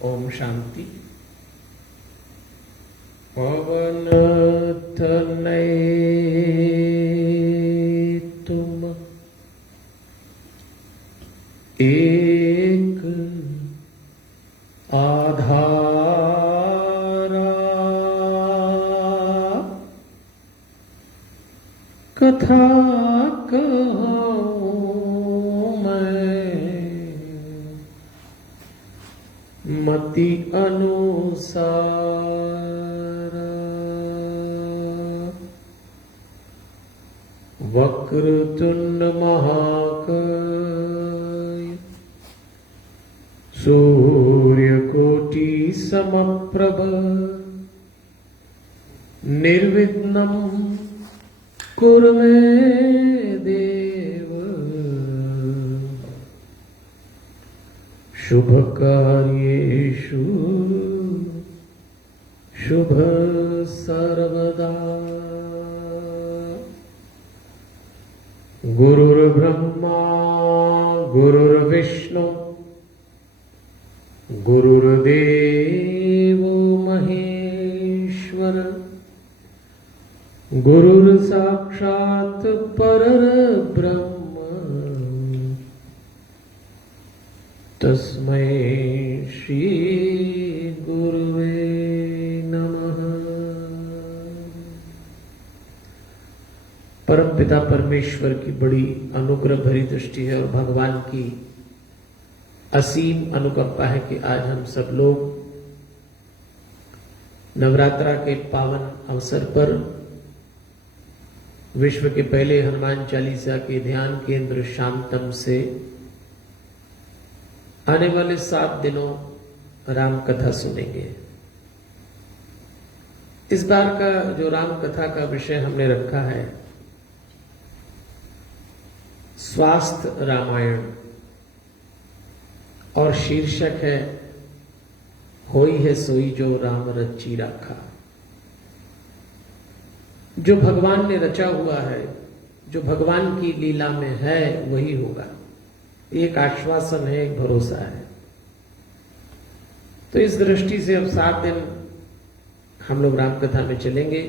ओम शांति। पवन तनय तुम एक आधारा, कथा कहूं मैं मति अनुसार। वक्रतुंड महाकाय सूर्यकोटि समप्रभ निर्विघ्नं कुरु मे देव। शुभ कार्येषु शुभ सर्वदा। गुरुर्ब्रह्मा गुरुर्विष्णु गुरुर्देवो महेश्वर। गुरुर्साक्षात् परब्रह्म तस्मै श्री गुरुवे नमः। परमपिता परमेश्वर की बड़ी अनुग्रह भरी दृष्टि है और भगवान की असीम अनुकंपा है कि आज हम सब लोग नवरात्रा के पावन अवसर पर विश्व के पहले हनुमान चालीसा के ध्यान केंद्र शांतम से आने वाले 7 दिनों राम कथा सुनेंगे। इस बार का जो राम कथा का विषय हमने रखा है स्वास्थ्य रामायण और शीर्षक है होई है सोई जो राम रची राखा। जो भगवान ने रचा हुआ है, जो भगवान की लीला में है वही होगा। एक आश्वासन है, एक भरोसा है। तो इस दृष्टि से अब 7 दिन हम लोग राम कथा में चलेंगे।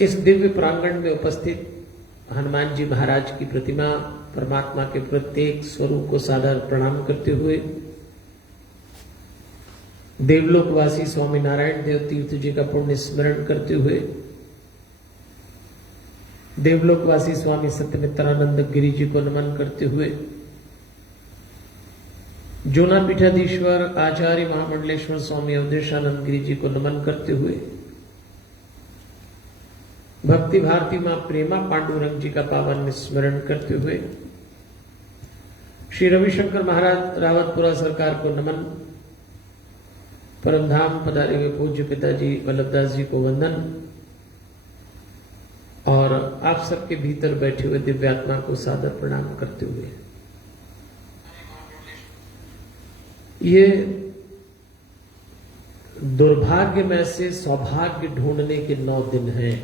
इस दिव्य प्रांगण में उपस्थित हनुमान जी महाराज की प्रतिमा, परमात्मा के प्रत्येक स्वरूप को सादर प्रणाम करते हुए, देवलोकवासी स्वामी नारायण देव तीर्थ जी का पुण्य स्मरण करते हुए, देवलोकवासी स्वामी सत्यमित्रानंद गिरि जी को नमन करते हुए, जोना पीठाधीश्वर आचार्य महामंडलेश्वर स्वामी अवधेशानंद गिरि जी को नमन करते हुए, भक्ति भारती मां प्रेमा पांडुरंग जी का पावन स्मरण करते हुए, श्री रविशंकर महाराज रावतपुरा सरकार को नमन, परमधाम पधारे हुए पूज्य पिताजी वल्लभदास जी को वंदन और आप सबके भीतर बैठे हुए दिव्यात्मा को सादर प्रणाम करते हुए, ये दुर्भाग्य में से सौभाग्य ढूंढने के 9 दिन हैं।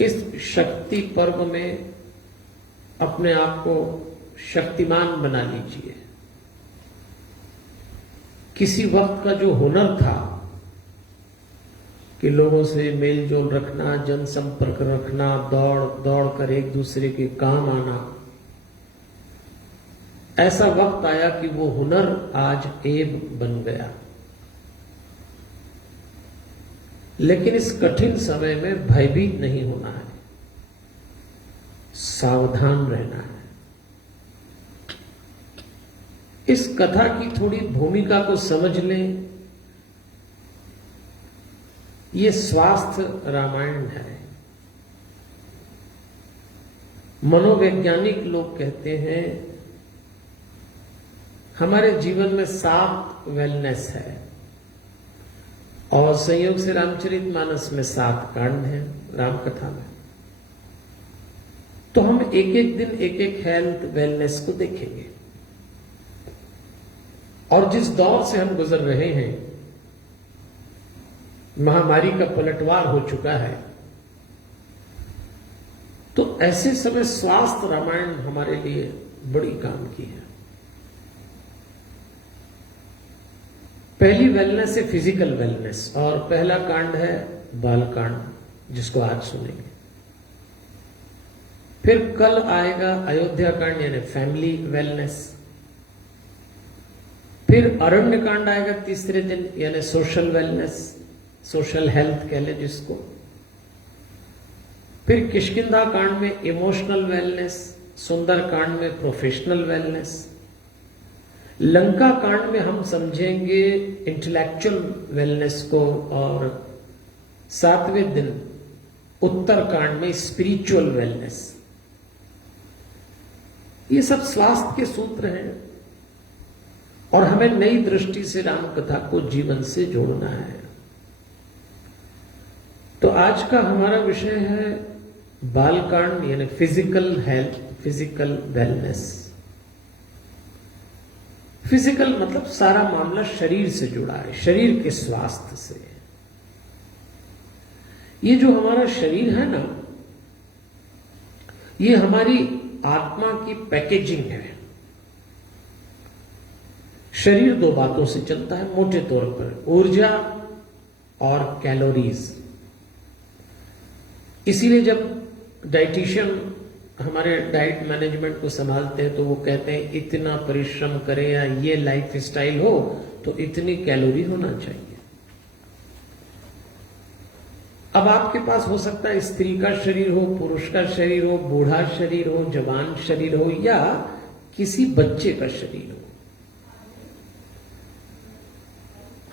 इस शक्ति पर्व में अपने आप को शक्तिमान बना लीजिए। किसी वक्त का जो हुनर था कि लोगों से मेल जोल रखना, जनसंपर्क रखना, दौड़ दौड़ कर एक दूसरे के काम आना, ऐसा वक्त आया कि वो हुनर आज ऐब बन गया। लेकिन इस कठिन समय में भयभीत नहीं होना है, सावधान रहना है। इस कथा की थोड़ी भूमिका को समझ लें। ये स्वास्थ्य रामायण है। मनोवैज्ञानिक लोग कहते हैं हमारे जीवन में 7 वेलनेस है और संयोग से रामचरितमानस में 7 कांड हैं राम कथा में। तो हम एक एक दिन एक एक हेल्थ वेलनेस को देखेंगे। और जिस दौर से हम गुजर रहे हैं, महामारी का पलटवार हो चुका है, तो ऐसे समय स्वास्थ्य रामायण हमारे लिए बड़ी काम की है। पहली वेलनेस है फिजिकल वेलनेस, और पहला कांड है बाल कांड, जिसको आज सुनेंगे। फिर कल आएगा अयोध्या कांड यानी फैमिली वेलनेस। फिर अरण्य कांड आएगा तीसरे दिन यानी सोशल वेलनेस, सोशल हेल्थ कह ले जिसको। फिर किष्किंधा कांड में इमोशनल वेलनेस, सुंदर कांड में प्रोफेशनल वेलनेस। लंका कांड में हम समझेंगे इंटेलेक्चुअल वेलनेस को, और 7वें दिन उत्तर कांड में स्पिरिचुअल वेलनेस। ये सब स्वास्थ्य के सूत्र हैं और हमें नई दृष्टि से राम कथा को जीवन से जोड़ना है। तो आज का हमारा विषय है बालकांड यानी physical health, physical wellness. Physical मतलब सारा मामला शरीर से जुड़ा है, शरीर के स्वास्थ्य से। ये जो हमारा शरीर है ना, ये हमारी आत्मा की पैकेजिंग है। शरीर दो बातों से चलता है मोटे तौर पर, ऊर्जा और कैलोरीज। इसीलिए जब डाइटिशियन हमारे डाइट मैनेजमेंट को संभालते हैं तो वो कहते हैं इतना परिश्रम करें या ये लाइफ स्टाइल हो तो इतनी कैलोरी होना चाहिए। अब आपके पास हो सकता है स्त्री का शरीर हो, पुरुष का शरीर हो, बूढ़ा शरीर हो, जवान शरीर हो, या किसी बच्चे का शरीर हो।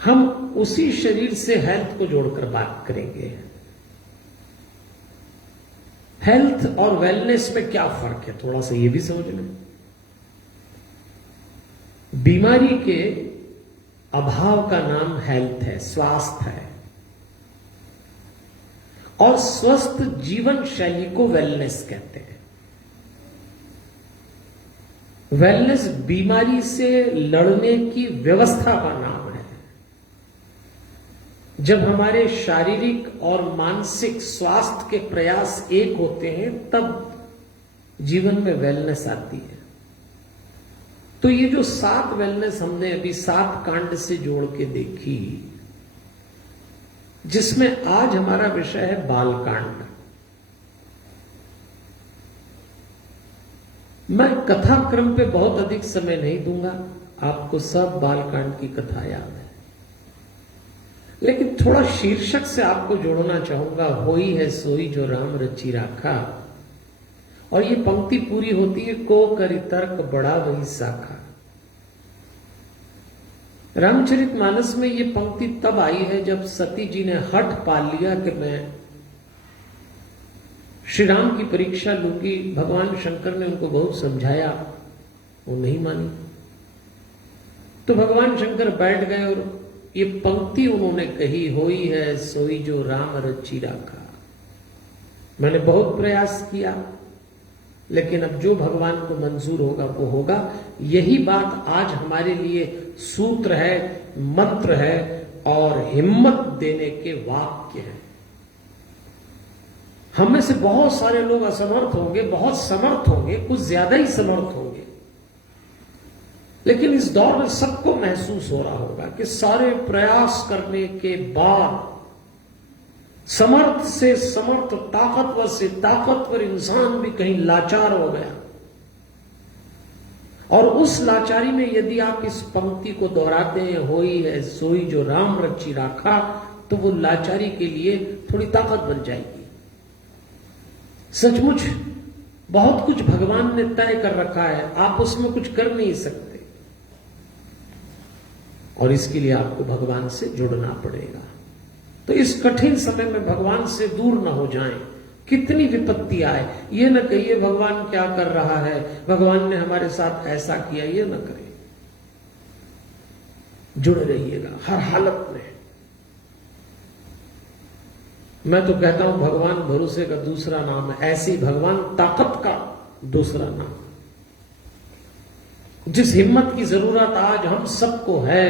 हम उसी शरीर से हेल्थ को जोड़कर बात करेंगे। हेल्थ और वेलनेस में क्या फर्क है, थोड़ा सा ये भी समझ लें। बीमारी के अभाव का नाम हेल्थ है, स्वास्थ्य है, और स्वस्थ जीवन शैली को वेलनेस कहते हैं। वेलनेस बीमारी से लड़ने की व्यवस्था का नाम है। जब हमारे शारीरिक और मानसिक स्वास्थ्य के प्रयास एक होते हैं तब जीवन में वेलनेस आती है। तो ये जो 7 वेलनेस हमने अभी 7 कांड से जोड़ के देखी, जिसमें आज हमारा विषय है बाल कांड। मैं कथा क्रम पे बहुत अधिक समय नहीं दूंगा, आपको सब बाल कांड की कथा याद है, लेकिन थोड़ा शीर्षक से आपको जोड़ना चाहूंगा। होई है सोई जो राम रची राखा, और ये पंक्ति पूरी होती है को करि तर्क बड़ा वही साखा। रामचरितमानस में ये पंक्ति तब आई है जब सती जी ने हठ पाल लिया कि मैं श्री राम की परीक्षा लूंगी। भगवान शंकर ने उनको बहुत समझाया, वो नहीं मानी। तो भगवान शंकर बैठ गए और ये पंक्ति उन्होंने कही, होई है सोई जो राम रची राखा। मैंने बहुत प्रयास किया, लेकिन अब जो भगवान को मंजूर होगा वो होगा। यही बात आज हमारे लिए सूत्र है, मंत्र है और हिम्मत देने के वाक्य है। हम में से बहुत सारे लोग असमर्थ होंगे, बहुत समर्थ होंगे, कुछ ज्यादा ही समर्थ होंगे, लेकिन इस दौर में सबको महसूस हो रहा होगा कि सारे प्रयास करने के बाद समर्थ से समर्थ, ताकतवर से ताकतवर इंसान भी कहीं लाचार हो गया। और उस लाचारी में यदि आप इस पंक्ति को दोहराते हैं, होई है सोई जो राम रची राखा, तो वो लाचारी के लिए थोड़ी ताकत बन जाएगी। सचमुच बहुत कुछ भगवान ने तय कर रखा है, आप उसमें कुछ कर नहीं सकते, और इसके लिए आपको भगवान से जुड़ना पड़ेगा। तो इस कठिन समय में भगवान से दूर न हो जाएं। कितनी विपत्ति आए, ये न कहिए भगवान क्या कर रहा है, भगवान ने हमारे साथ ऐसा किया, ये न करें। जुड़ रहिएगा हर हालत में। मैं तो कहता हूं भगवान भरोसे का दूसरा नाम है, ऐसी भगवान ताकत का दूसरा नाम। जिस हिम्मत की जरूरत आज हम सबको है,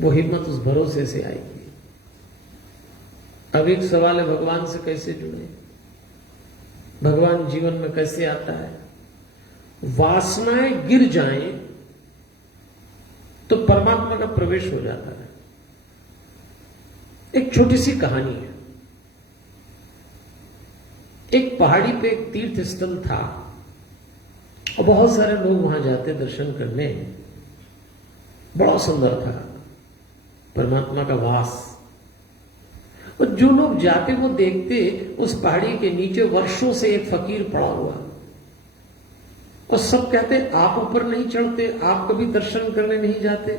वो हिम्मत उस भरोसे से आएगी। अब एक सवाल है, भगवान से कैसे जुड़े, भगवान जीवन में कैसे आता है। वासनाएं गिर जाएं तो परमात्मा का प्रवेश हो जाता है। एक छोटी सी कहानी है। एक पहाड़ी पे एक तीर्थ स्थल था और बहुत सारे लोग वहां जाते दर्शन करने। बड़ा सुंदर था परमात्मा का वास। और जो लोग जाते वो देखते उस पहाड़ी के नीचे वर्षों से एक फकीर पड़ा हुआ, और सब कहते आप ऊपर नहीं चढ़ते, आप कभी दर्शन करने नहीं जाते।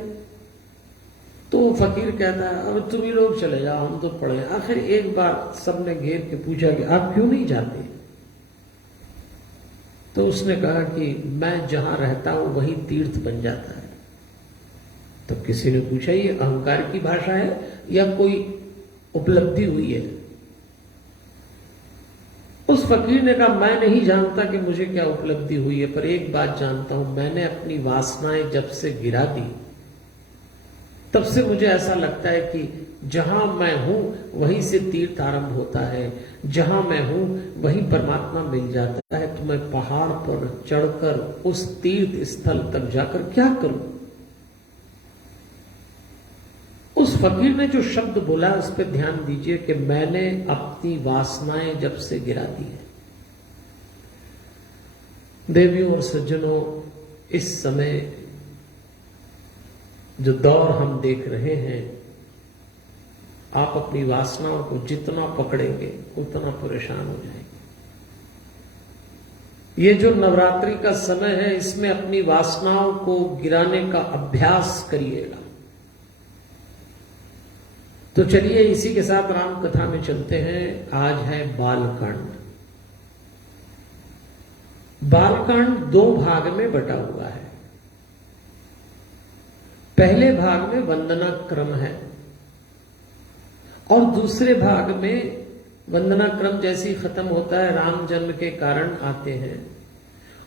तो वो फकीर कहता है अब तुम ही लोग चले जाओ, हम तो पड़े। आखिर एक बार सबने घेर के पूछा कि आप क्यों नहीं जाते? तो उसने कहा कि मैं जहां रहता हूं वही तीर्थ बन जाता है। तो किसी ने पूछा ये अहंकार की भाषा है या कोई उपलब्धि हुई है? उस फकीर ने कहा मैं नहीं जानता कि मुझे क्या उपलब्धि हुई है, पर एक बात जानता हूं, मैंने अपनी वासनाएं जब से गिरा दी तब से मुझे ऐसा लगता है कि जहां मैं हूं वहीं से तीर्थ आरंभ होता है, जहां मैं हूं वहीं परमात्मा मिल जाता है। तो मैं पहाड़ पर चढ़कर उस तीर्थ स्थल तक जाकर क्या करूं? उस फकीर ने जो शब्द बोला उस पर ध्यान दीजिए कि मैंने अपनी वासनाएं जब से गिरा दी है। देवियों और सज्जनों, इस समय जो दौर हम देख रहे हैं, आप अपनी वासनाओं को जितना पकड़ेंगे उतना परेशान हो जाएंगे। ये जो नवरात्रि का समय है इसमें अपनी वासनाओं को गिराने का अभ्यास करिएगा। तो चलिए इसी के साथ राम कथा में चलते हैं। आज है बालकांड। बालकांड दो भाग में बटा हुआ है। पहले भाग में वंदना क्रम है और दूसरे भाग में वंदना क्रम जैसे ही खत्म होता है राम जन्म के कारण आते हैं,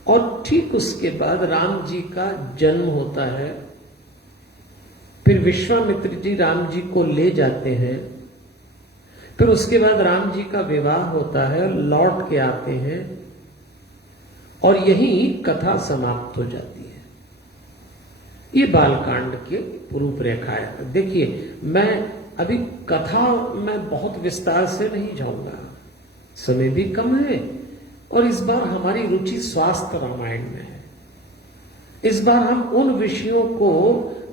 और ठीक उसके बाद राम जी का जन्म होता है। फिर विश्वामित्र जी राम जी को ले जाते हैं। फिर उसके बाद राम जी का विवाह होता है, लौट के आते हैं और यही कथा समाप्त हो जाती है। ये बालकांड की रूपरेखा है। देखिए, मैं अभी कथा में बहुत विस्तार से नहीं जाऊंगा, समय भी कम है, और इस बार हमारी रुचि स्वास्थ्य रामायण में है। इस बार हम उन विषयों को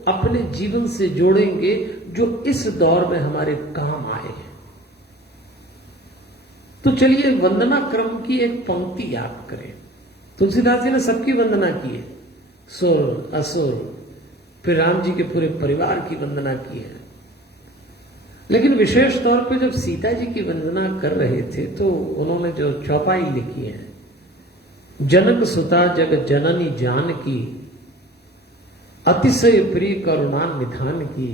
अपने जीवन से जोड़ेंगे जो इस दौर में हमारे काम आए हैं। तो चलिए वंदना क्रम की एक पंक्ति याद करें। तुलसीदास जी ने सबकी वंदना की है, सुर असुर, फिर राम जी के पूरे परिवार की वंदना की है। लेकिन विशेष तौर पे जब सीता जी की वंदना कर रहे थे तो उन्होंने जो चौपाई लिखी है, जनक सुता जग जननी जान की, अतिशय प्रिय करुणा निधान की,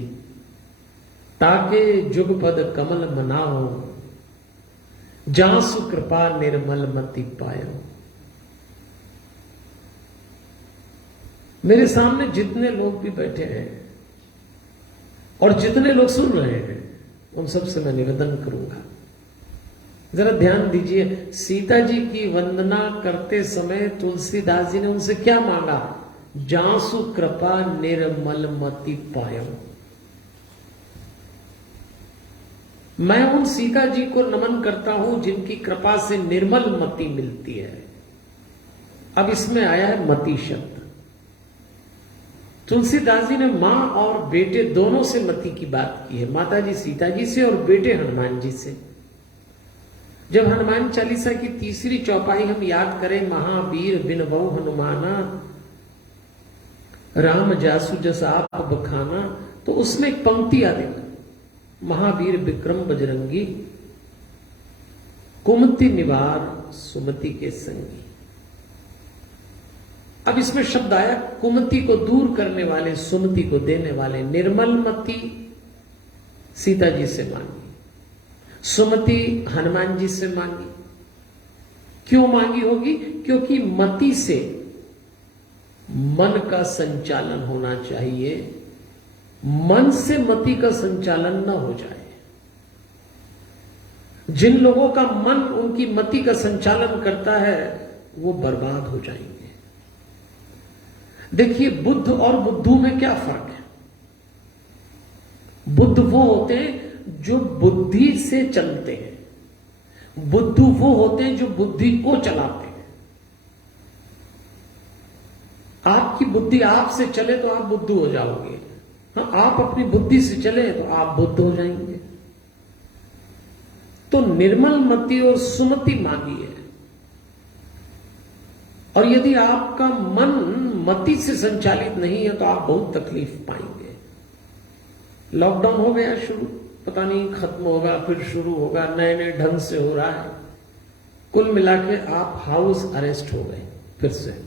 ताके जुगपद कमल मनाओ, जासु कृपा निर्मल मति पायो। मेरे सामने जितने लोग भी बैठे हैं और जितने लोग सुन रहे हैं उन सबसे मैं निवेदन करूंगा, जरा ध्यान दीजिए। सीता जी की वंदना करते समय तुलसीदास जी ने उनसे क्या मांगा? जासु कृपा निर्मल मति पायो। मैं उन सीता जी को नमन करता हूं जिनकी कृपा से निर्मल मति मिलती है। अब इसमें आया है मति शब्द। तुलसीदास जी ने मां और बेटे दोनों से मति की बात की है, माता जी सीता जी से और बेटे हनुमान जी से। जब हनुमान चालीसा की तीसरी चौपाई हम याद करें, महावीर बिनबऊ हनुमाना, राम जासु जस आप बखाना, तो उसमें एक पंक्ति आ देगा, महावीर विक्रम बजरंगी, कुमति निवार सुमति के संगी। अब इसमें शब्द आया कुमति को दूर करने वाले, सुमति को देने वाले। निर्मल मति सीता जी से मांगी, सुमति हनुमान जी से मांगी। क्यों मांगी होगी? क्योंकि मति से मन का संचालन होना चाहिए, मन से मति का संचालन न हो जाए। जिन लोगों का मन उनकी मति का संचालन करता है वो बर्बाद हो जाएंगे। देखिए, बुद्ध और बुद्धू में क्या फर्क है? बुद्ध वो होते हैं जो बुद्धि से चलते हैं, बुद्धू वो होते हैं जो बुद्धि को चलाते हैं। आपकी बुद्धि आपसे चले तो आप बुद्धू हो जाओगे, हाँ, आप अपनी बुद्धि से चले तो आप बुद्ध हो जाएंगे। तो निर्मल मति और सुमति मांगिए। और यदि आपका मन मति से संचालित नहीं है तो आप बहुत तकलीफ पाएंगे। लॉकडाउन हो गया शुरू, पता नहीं खत्म होगा फिर शुरू होगा, नए नए ढंग से हो रहा है। कुल मिला के आप हाउस अरेस्ट हो गए फिर से।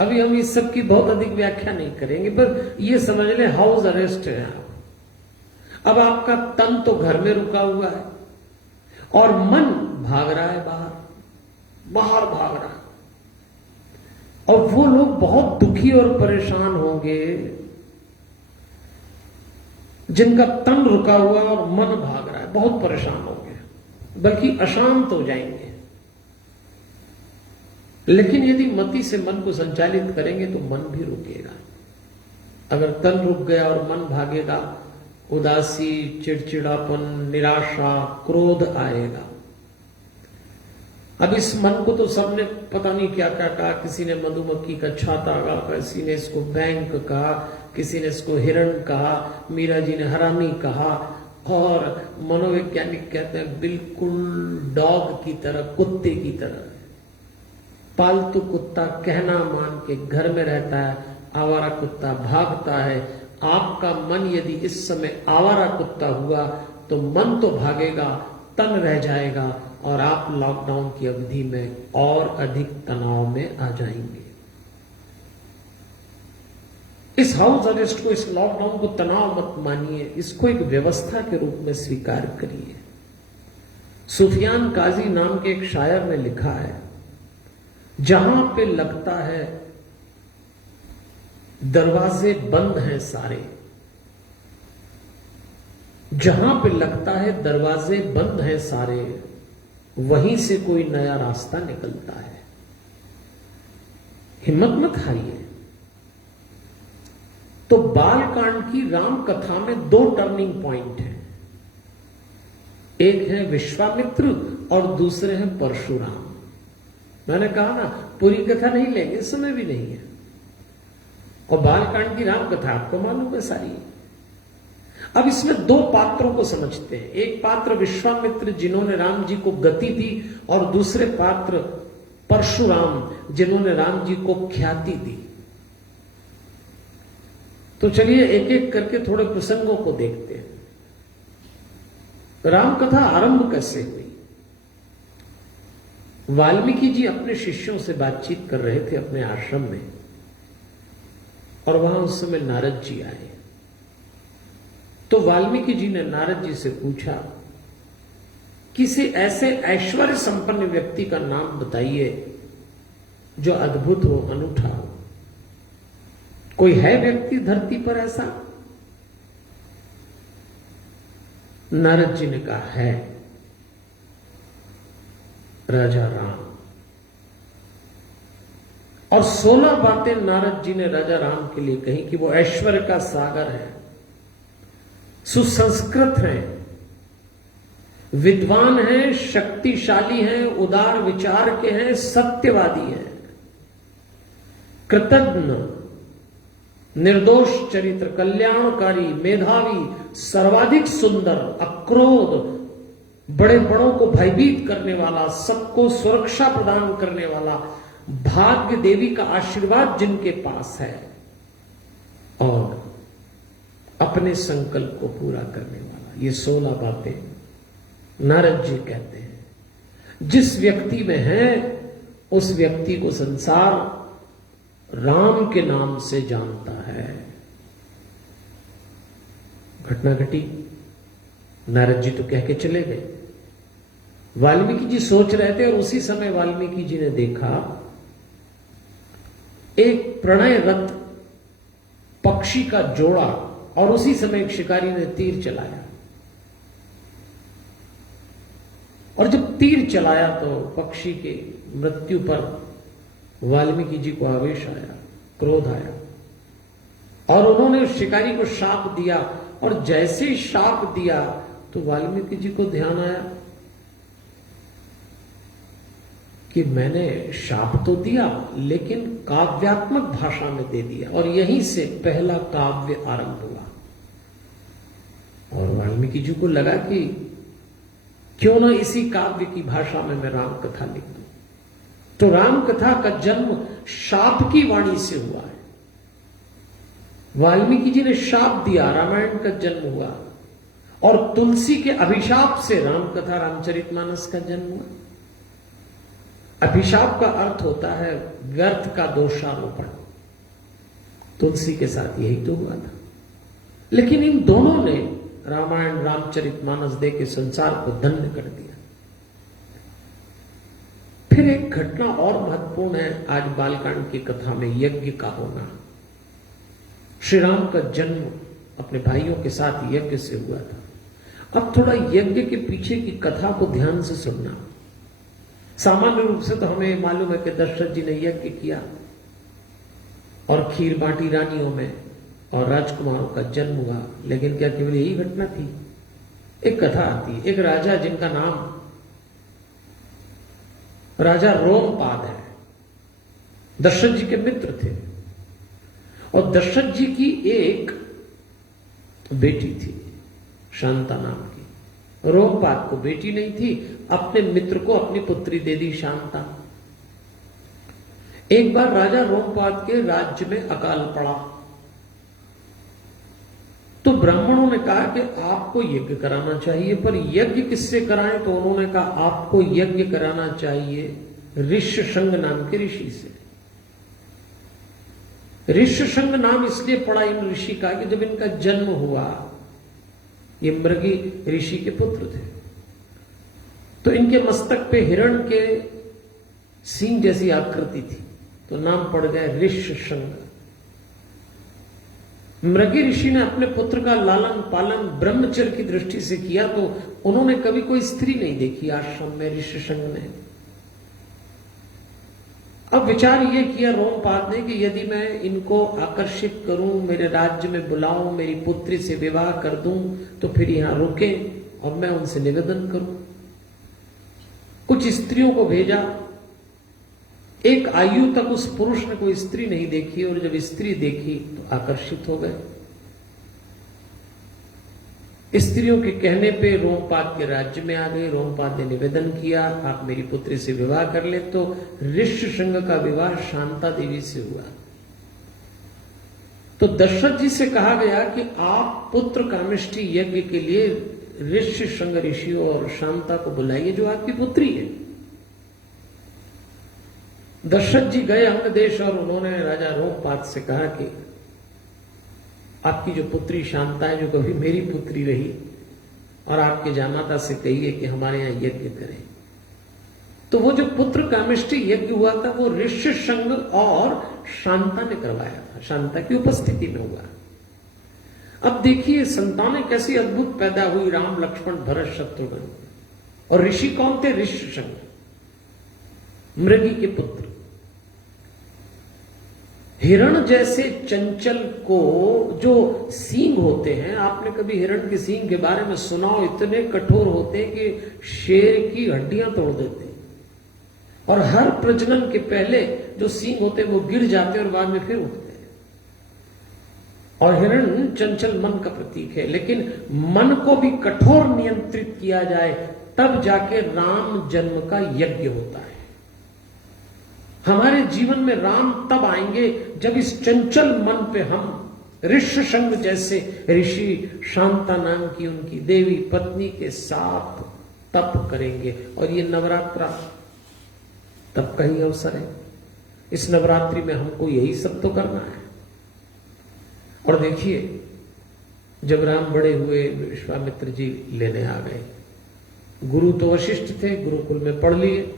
अभी हम इस सब की बहुत अधिक व्याख्या नहीं करेंगे, पर यह समझ लें हाउस अरेस्ट है आप। अब आपका तन तो घर में रुका हुआ है और मन भाग रहा है बाहर भाग रहा है। और वो लोग बहुत दुखी और परेशान होंगे जिनका तन रुका हुआ और मन भाग रहा है, बहुत परेशान होंगे, बल्कि अशांत हो जाएंगे। लेकिन यदि मति से मन को संचालित करेंगे तो मन भी रुकेगा। अगर तन रुक गया और मन भागेगा, उदासी, चिड़चिड़ापन, निराशा, क्रोध आएगा। अब इस मन को तो सबने पता नहीं क्या क्या कहा। किसी ने मधुमक्खी का छाता कहा, किसी ने इसको बैंक कहा, किसी ने इसको हिरण कहा, मीरा जी ने हरामी कहा, और मनोवैज्ञानिक कहते हैं बिल्कुल डॉग की तरह, कुत्ते की तरह। पालतू कुत्ता कहना मान के घर में रहता है, आवारा कुत्ता भागता है। आपका मन यदि इस समय आवारा कुत्ता हुआ तो मन तो भागेगा, तन रह जाएगा और आप लॉकडाउन की अवधि में और अधिक तनाव में आ जाएंगे। इस हाउस अरेस्ट को, इस लॉकडाउन को तनाव मत मानिए, इसको एक व्यवस्था के रूप में स्वीकार करिए। सुफियान काजी नाम के एक शायर ने लिखा है, जहां पे लगता है दरवाजे बंद हैं सारे, जहां पे लगता है दरवाजे बंद हैं सारे, वहीं से कोई नया रास्ता निकलता है। हिम्मत मत हारिए। तो बालकांड की राम कथा में दो टर्निंग पॉइंट हैं। एक है विश्वामित्र और दूसरे हैं परशुराम। मैंने कहा ना, पूरी कथा नहीं लेंगे, समय भी नहीं है। और बालकांड की राम कथा आपको मालूम है सारी। अब इसमें दो पात्रों को समझते हैं। एक पात्र विश्वामित्र जिन्होंने राम जी को गति दी, और दूसरे पात्र परशुराम जिन्होंने राम जी को ख्याति दी। तो चलिए एक एक करके थोड़े प्रसंगों को देखते हैं। राम कथा आरंभ कैसे हुई? वाल्मीकि जी अपने शिष्यों से बातचीत कर रहे थे अपने आश्रम में, और वहां उस समय नारद जी आए। तो वाल्मीकि जी ने नारद जी से पूछा, किसी ऐसे ऐश्वर्य संपन्न व्यक्ति का नाम बताइए जो अद्भुत हो, अनूठा हो। कोई है व्यक्ति धरती पर ऐसा? नारद जी ने कहा, है, राजा राम। और 16 बातें नारद जी ने राजा राम के लिए कही कि वो ऐश्वर्य का सागर है, सुसंस्कृत हैं, विद्वान हैं, शक्तिशाली हैं, उदार विचार के हैं, सत्यवादी हैं, कृतज्ञ, निर्दोष चरित्र, कल्याणकारी, मेधावी, सर्वाधिक सुंदर, अक्रोध, बड़े बड़ों को भयभीत करने वाला, सबको सुरक्षा प्रदान करने वाला, भाग्य देवी का आशीर्वाद जिनके पास है, और अपने संकल्प को पूरा करने वाला। ये 16 बातें नारद जी कहते हैं जिस व्यक्ति में है उस व्यक्ति को संसार राम के नाम से जानता है। घटना घटी, नारद जी तो कह के चले गए। वाल्मीकि जी सोच रहे थे, और उसी समय वाल्मीकि जी ने देखा एक प्रणयरत पक्षी का जोड़ा, और उसी समय एक शिकारी ने तीर चलाया। और जब तीर चलाया तो पक्षी के मृत्यु पर वाल्मीकि जी को आवेश आया, क्रोध आया, और उन्होंने उस शिकारी को शाप दिया और जैसे ही शाप दिया तो वाल्मीकि जी को ध्यान आया कि मैंने शाप तो दिया लेकिन काव्यात्मक भाषा में दे दिया, और यहीं से पहला काव्य आरंभ हुआ। और वाल्मीकि जी को लगा कि क्यों ना इसी काव्य की भाषा में मैं राम कथा लिख दूं। तो राम कथा का जन्म शाप की वाणी से हुआ है। वाल्मीकि जी ने शाप दिया, रामायण का जन्म हुआ, और तुलसी के अभिशाप से राम कथा रामचरितमानस का जन्म हुआ। अभिशाप का अर्थ होता है व्यर्थ का दोषारोपण। तुलसी के साथ यही तो हुआ था। लेकिन इन दोनों ने रामायण रामचरितमानस दे के संसार को धन्य कर दिया। फिर एक घटना और महत्वपूर्ण है आज बालकांड की कथा में, यज्ञ का होना। श्री राम का जन्म अपने भाइयों के साथ यज्ञ से हुआ था। अब थोड़ा यज्ञ के पीछे की कथा को ध्यान से सुनना। सामान्य रूप से तो हमें मालूम है कि दशरथ जी ने यज्ञ किया और खीर बांटी रानियों में और राजकुमारों का जन्म हुआ। लेकिन क्या केवल यही घटना थी? एक कथा आती है, एक राजा जिनका नाम राजा रोमपाद है, दशरथ जी के मित्र थे। और दशरथ जी की एक बेटी थी शांता नाम की। रोमपाद को बेटी नहीं थी, अपने मित्र को अपनी पुत्री दे दी शांता। एक बार राजा रोमपाद के राज्य में अकाल पड़ा तो ब्राह्मणों ने कहा कि आपको यज्ञ कराना चाहिए, पर यज्ञ किससे कराएं? तो उन्होंने कहा आपको यज्ञ कराना चाहिए ऋष्यशृंग नाम के ऋषि से। ऋष्यशृंग नाम इसलिए पड़ा इन ऋषि का कि जब इनका जन्म हुआ, ये मृगी ऋषि के पुत्र थे, तो इनके मस्तक पे हिरण के सींग जैसी आकृति थी, तो नाम पड़ गया ऋष्यशृंग। मृगी ऋषि ने अपने पुत्र का लालन पालन ब्रह्मचर्य की दृष्टि से किया, तो उन्होंने कभी कोई स्त्री नहीं देखी आश्रम में ऋष्यशृंग ने। अब विचार ये किया रोमपाद ने कि यदि मैं इनको आकर्षित करूं, मेरे राज्य में बुलाऊं, मेरी पुत्री से विवाह कर दूं, तो फिर यहां रुके और मैं उनसे निवेदन करूं। कुछ स्त्रियों को भेजा। एक आयु तक उस पुरुष ने कोई स्त्री नहीं देखी, और जब स्त्री देखी तो आकर्षित हो गए। स्त्रियों के कहने पे रोमपाद के राज्य में आ गए। रोमपाद ने निवेदन किया आप मेरी पुत्री से विवाह कर ले, तो ऋष्यशृंग का विवाह शांता देवी से हुआ। तो दशरथ जी से कहा गया कि आप पुत्र कामिष्ठी यज्ञ के लिए ऋष्यशृंग ऋषि और शांता को बुलाइए जो आपकी पुत्री है। दशरथ जी गए अंग देश और उन्होंने राजा रोमपाद से कहा कि आपकी जो पुत्री शांता है, जो कभी मेरी पुत्री रही, और आपके जामाता से कहिए कि हमारे यहां यज्ञ करें। तो वो जो पुत्र कामिष्ठी यज्ञ हुआ था वो ऋष्यशृंग और शांता ने करवाया था, शांता की उपस्थिति में हुआ। अब देखिए संतानें कैसी अद्भुत पैदा हुई, राम लक्ष्मण भरत शत्रुघ्न। और ऋषि कौन थे? ऋष्यशृंग, मृगी के पुत्र। हिरण जैसे चंचल को जो सींग होते हैं, आपने कभी हिरण के सींग के बारे में सुना हो? इतने कठोर होते हैं कि शेर की हड्डियां तोड़ देते हैं, और हर प्रजनन के पहले जो सींग होते हैं वो गिर जाते हैं और बाद में फिर उठते हैं। और हिरण चंचल मन का प्रतीक है, लेकिन मन को भी कठोर नियंत्रित किया जाए तब जाके राम जन्म का यज्ञ होता है। हमारे जीवन में राम तब आएंगे जब इस चंचल मन पे हम ऋष्यशृंग जैसे ऋषि शांता नाम की उनकी देवी पत्नी के साथ तप करेंगे। और ये नवरात्रा तप का ही अवसर है। इस नवरात्रि में हमको यही सब तो करना है। और देखिए जब राम बड़े हुए, विश्वामित्र जी लेने आ गए। गुरु तो वशिष्ठ थे, गुरुकुल में पढ़ लिए।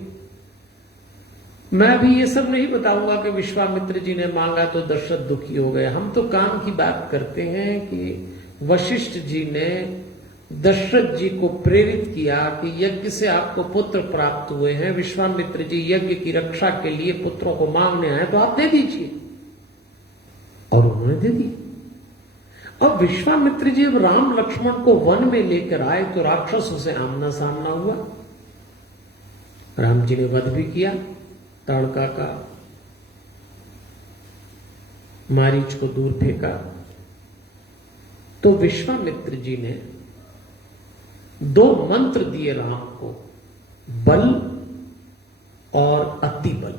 मैं अभी ये सब नहीं बताऊंगा कि विश्वामित्र जी ने मांगा तो दशरथ दुखी हो गए। हम तो काम की बात करते हैं कि वशिष्ठ जी ने दशरथ जी को प्रेरित किया कि यज्ञ से आपको पुत्र प्राप्त हुए हैं, विश्वामित्र जी यज्ञ की रक्षा के लिए पुत्रों को मांगने आए, तो आप दे दीजिए। और उन्होंने दे दी। और विश्वामित्र जी जब राम लक्ष्मण को वन में लेकर आए तो राक्षसों से आमना सामना हुआ। राम जी ने वध भी किया, ताड़का का, मारीच को दूर फेंका। तो विश्वामित्र जी ने 2 मंत्र दिए राम को, बल और अति बल,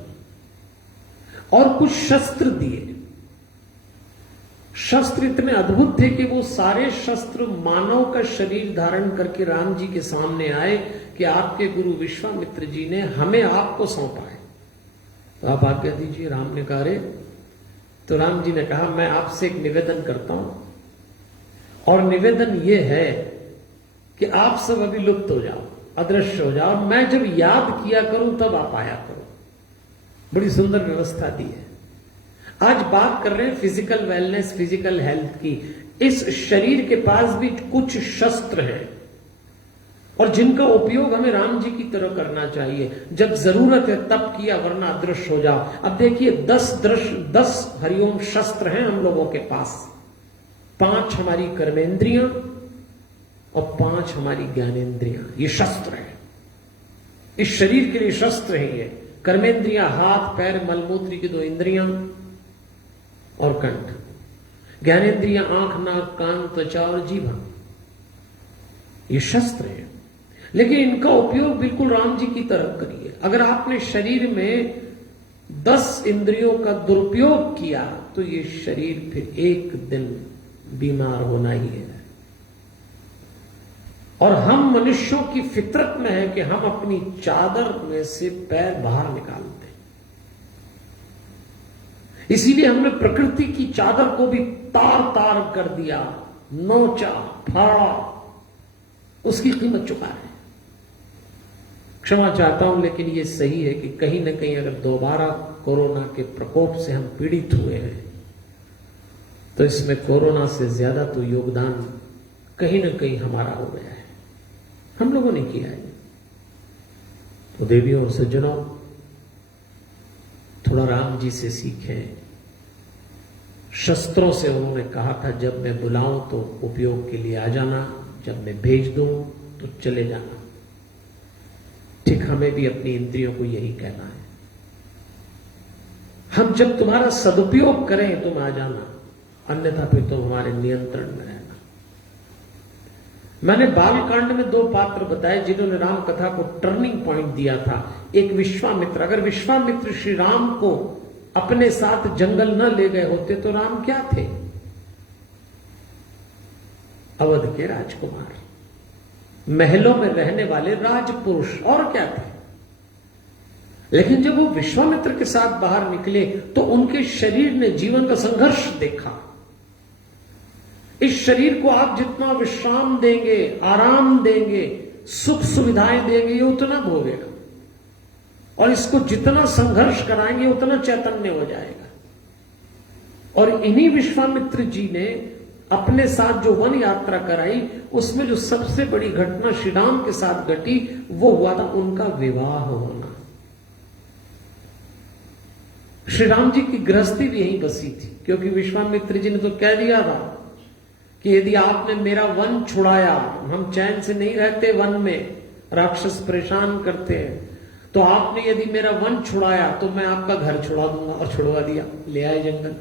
और कुछ शस्त्र दिए। शस्त्र इतने अद्भुत थे कि वो सारे शस्त्र मानव का शरीर धारण करके राम जी के सामने आए कि आपके गुरु विश्वामित्र जी ने हमें आपको सौंपा है, तो आप आज्ञा दीजिए। राम ने कहा, रे, तो राम जी ने कहा, मैं आपसे एक निवेदन करता हूं, और निवेदन यह है कि आप सब अभी लुप्त हो जाओ, अदृश्य हो जाओ, मैं जब याद किया करूं तब आप आया करो। बड़ी सुंदर व्यवस्था दी है। आज बात कर रहे हैं फिजिकल वेलनेस, फिजिकल हेल्थ की। इस शरीर के पास भी कुछ शस्त्र हैं और जिनका उपयोग हमें राम जी की तरह करना चाहिए। जब जरूरत है तब किया, वरना अदृश्य हो जाओ। अब देखिए 10 हरिओम शस्त्र हैं हम लोगों के पास। 5 हमारी कर्मेंद्रियां और 5 हमारी ज्ञानेंद्रियां, ये शस्त्र है। इस शरीर के लिए शस्त्र है ये। कर्मेंद्रियां हाथ पैर मलमूत्र की 2 इंद्रियां और कंठ। ज्ञानेंद्रियां आंख नाक कान त्वचा और जीवा, ये शस्त्र है। लेकिन इनका उपयोग बिल्कुल राम जी की तरह करिए। अगर आपने शरीर में 10 इंद्रियों का दुरुपयोग किया तो ये शरीर फिर एक दिन बीमार होना ही है। और हम मनुष्यों की फितरत में है कि हम अपनी चादर में से पैर बाहर निकालते हैं। इसीलिए हमने प्रकृति की चादर को भी तार तार कर दिया, नोचा, फाड़ा, उसकी कीमत चुका है। क्षमा चाहता हूं, लेकिन यह सही है कि कहीं ना कहीं अगर दोबारा कोरोना के प्रकोप से हम पीड़ित हुए हैं तो इसमें कोरोना से ज्यादा तो योगदान कहीं ना कहीं हमारा हो गया है, हम लोगों ने किया है। तो देवियों और सज्जनों, थोड़ा राम जी से सीखें। शस्त्रों से उन्होंने कहा था, जब मैं बुलाऊं तो उपयोग के लिए आ जाना, जब मैं भेज दूं तो चले जाना। ठीक हमें भी अपनी इंद्रियों को यही कहना है। हम जब तुम्हारा सदुपयोग करें तुम आ जाना, अन्यथा फिर तुम हमारे नियंत्रण में रहना। मैंने बालकांड में 2 पात्र बताए जिन्होंने राम कथा को टर्निंग पॉइंट दिया था। एक विश्वामित्र। अगर विश्वामित्र श्री राम को अपने साथ जंगल न ले गए होते तो राम क्या थे? अवध के राजकुमार, महलों में रहने वाले राजपुरुष, और क्या थे। लेकिन जब वो विश्वामित्र के साथ बाहर निकले तो उनके शरीर ने जीवन का संघर्ष देखा। इस शरीर को आप जितना विश्राम देंगे, आराम देंगे, सुख सुविधाएं देंगे, ये उतना भोगेगा, और इसको जितना संघर्ष कराएंगे उतना चैतन्य हो जाएगा। और इन्हीं विश्वामित्र जी ने अपने साथ जो वन यात्रा कराई, उसमें जो सबसे बड़ी घटना श्री राम के साथ घटी वो हुआ था उनका विवाह होना। श्री राम जी की गृहस्थी भी यहीं बसी थी, क्योंकि विश्वामित्र जी ने तो कह दिया था कि यदि आपने मेरा वन छुड़ाया, हम चैन से नहीं रहते वन में, राक्षस परेशान करते हैं, तो आपने यदि मेरा वन छुड़ाया तो मैं आपका घर छुड़ा दूंगा। और छुड़वा दिया, ले आए जंगल।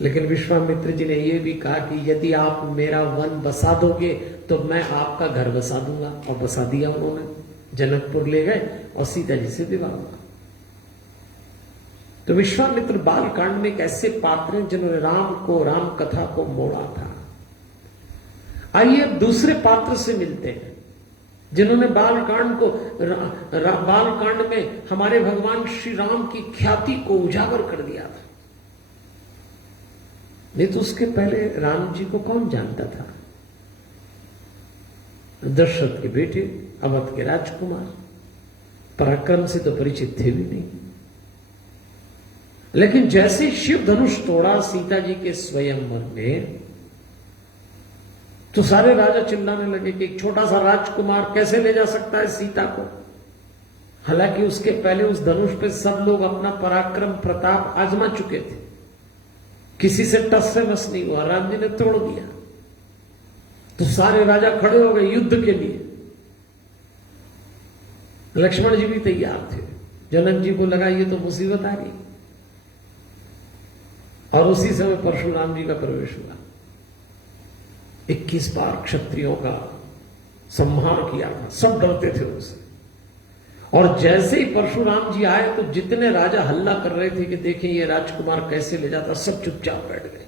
लेकिन विश्वामित्र जी ने यह भी कहा कि यदि आप मेरा वन बसा दोगे तो मैं आपका घर बसा दूंगा, और बसा दिया उन्होंने। जनकपुर ले गए और सीता जी से विवाह हुआ। तो विश्वामित्र बालकांड में एक ऐसे पात्र हैं जिन्होंने राम को, राम कथा को मोड़ा था। आइए अब दूसरे पात्र से मिलते हैं जिन्होंने बालकांड को, बालकांड में हमारे भगवान श्री राम की ख्याति को उजागर कर दिया था। नहीं तो उसके पहले राम जी को कौन जानता था? दशरथ के बेटे, अवध के राजकुमार, पराक्रम से तो परिचित थे भी नहीं। लेकिन जैसे शिव धनुष तोड़ा सीता जी के स्वयंवर में, तो सारे राजा चिल्लाने लगे कि एक छोटा सा राजकुमार कैसे ले जा सकता है सीता को। हालांकि उसके पहले उस धनुष पे सब लोग अपना पराक्रम प्रताप आजमा चुके थे। किसी से टस से मस नहीं हुआ, राम जी ने तोड़ दिया। तो सारे राजा खड़े हो गए युद्ध के लिए। लक्ष्मण जी भी तैयार थे। जनक जी को लगा ये तो मुसीबत आ गई, और उसी समय परशुराम जी का प्रवेश हुआ। 21 बार क्षत्रियों का संहार किया था, सब डरते थे उनसे। और जैसे ही परशुराम जी आए तो जितने राजा हल्ला कर रहे थे कि देखें ये राजकुमार कैसे ले जाता, सब चुपचाप बैठ गए।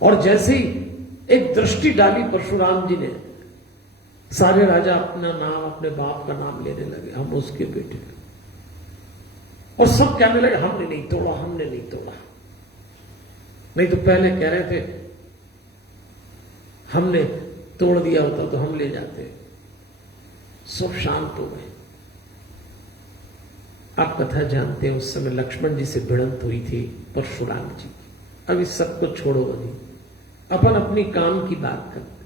और जैसे ही एक दृष्टि डाली परशुराम जी ने, सारे राजा अपना नाम, अपने बाप का नाम लेने लगे, हम उसके बेटे। और सब कहने लगे हमने नहीं तोड़ा, हमने नहीं तोड़ा। नहीं तो पहले कह रहे थे हमने तोड़ दिया होता तो हम ले जाते। सब शांत हो गए। आप कथा जानते हैं, उस समय लक्ष्मण जी से भिड़ंत हुई थी परशुराम जी की। अब इस सब को छोड़ो, अभी अपन अपनी काम की बात करते।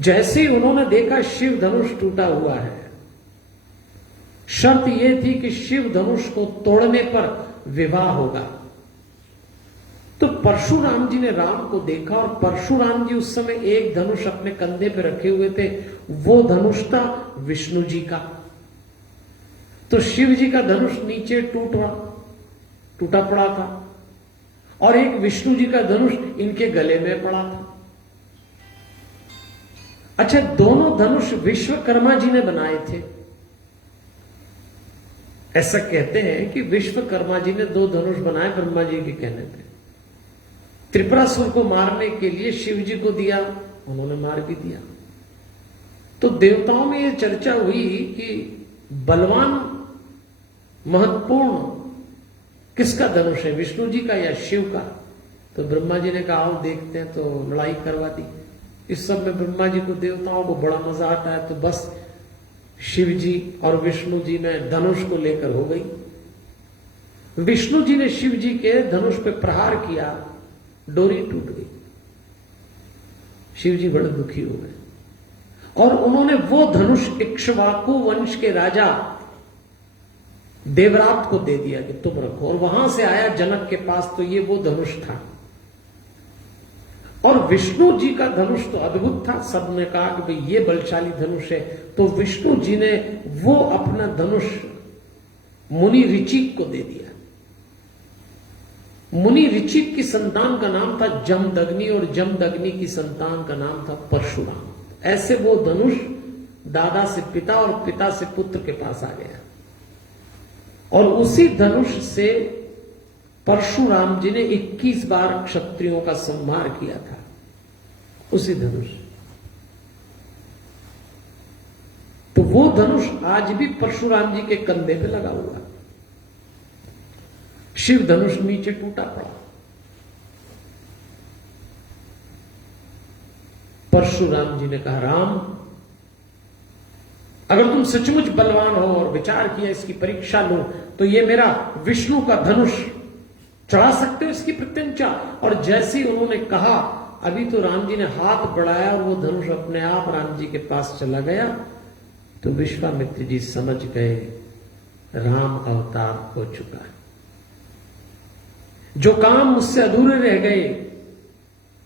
जैसे ही उन्होंने देखा शिव धनुष टूटा हुआ है, शर्त यह थी कि शिव धनुष को तोड़ने पर विवाह होगा। तो परशुराम जी ने राम को देखा, और परशुराम जी उस समय एक धनुष अपने कंधे पे रखे हुए थे। वो धनुष था विष्णु जी का। तो शिव जी का धनुष नीचे टूटा पड़ा था, और एक विष्णु जी का धनुष इनके गले में पड़ा था। अच्छा, दोनों धनुष विश्वकर्मा जी ने बनाए थे। ऐसा कहते हैं कि विश्वकर्मा जी ने 2 धनुष बनाए ब्रह्मा जी के कहने पे। त्रिपुरासुर को मारने के लिए शिव जी को दिया, उन्होंने मार भी दिया। तो देवताओं में यह चर्चा हुई कि बलवान महत्वपूर्ण किसका धनुष है, विष्णु जी का या शिव का। तो ब्रह्मा जी ने कहा आओ देखते हैं, तो लड़ाई करवा दी। इस सब में ब्रह्मा जी को, देवताओं को बड़ा मजा आता है, तो बस शिव जी और विष्णु जी ने धनुष को लेकर हो गई। विष्णु जी ने शिव जी के धनुष पे प्रहार किया, डोरी टूट गई। शिव जी बड़े दुखी हो गए, और उन्होंने वो धनुष इक्ष्वाकु वंश के राजा देवरात को दे दिया कि तुम रखो। और वहां से आया जनक के पास, तो ये वो धनुष था। और विष्णु जी का धनुष तो अद्भुत था। सबने कहा कि भाई ये बलशाली धनुष है। तो विष्णु जी ने वो अपना धनुष मुनि ऋचिक को दे दिया। मुनि ऋचिक की संतान का नाम था जमदग्नि, और जमदग्नि की संतान का नाम था परशुराम। ऐसे वो धनुष दादा से पिता और पिता से पुत्र के पास आ गया। और उसी धनुष से परशुराम जी ने 21 बार क्षत्रियों का संहार किया था, उसी धनुष। तो वो धनुष आज भी परशुराम जी के कंधे पे लगा हुआ। शिव धनुष नीचे टूटा पड़ा। परशुराम जी ने कहा राम, अगर तुम सचमुच बलवान हो और विचार किया इसकी परीक्षा लो, तो ये मेरा विष्णु का धनुष चढ़ा सकते हो, इसकी प्रत्यंचा। और जैसे ही उन्होंने कहा, अभी तो राम जी ने हाथ बढ़ाया और वो धनुष अपने आप राम जी के पास चला गया। तो विश्वामित्र जी समझ गए राम अवतार हो चुका है। जो काम मुझसे अधूरे रह गए,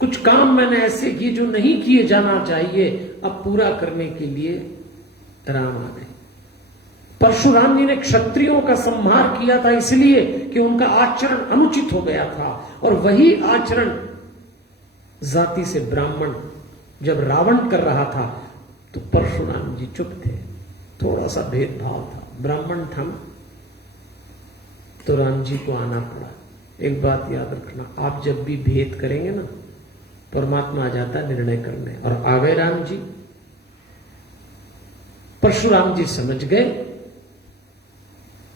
कुछ काम मैंने ऐसे किए जो नहीं किए जाना चाहिए, अब पूरा करने के लिए राम आ गए। परशुराम जी ने क्षत्रियों का संहार किया था इसलिए कि उनका आचरण अनुचित हो गया था, और वही आचरण जाति से ब्राह्मण जब रावण कर रहा था तो परशुराम जी चुप थे। थोड़ा सा भेदभाव था, ब्राह्मण था तो राम जी को आना पड़ा। एक बात याद रखना, आप जब भी भेद करेंगे ना, परमात्मा आ जाता है निर्णय करने, और आ गए राम जी। परशुराम जी समझ गए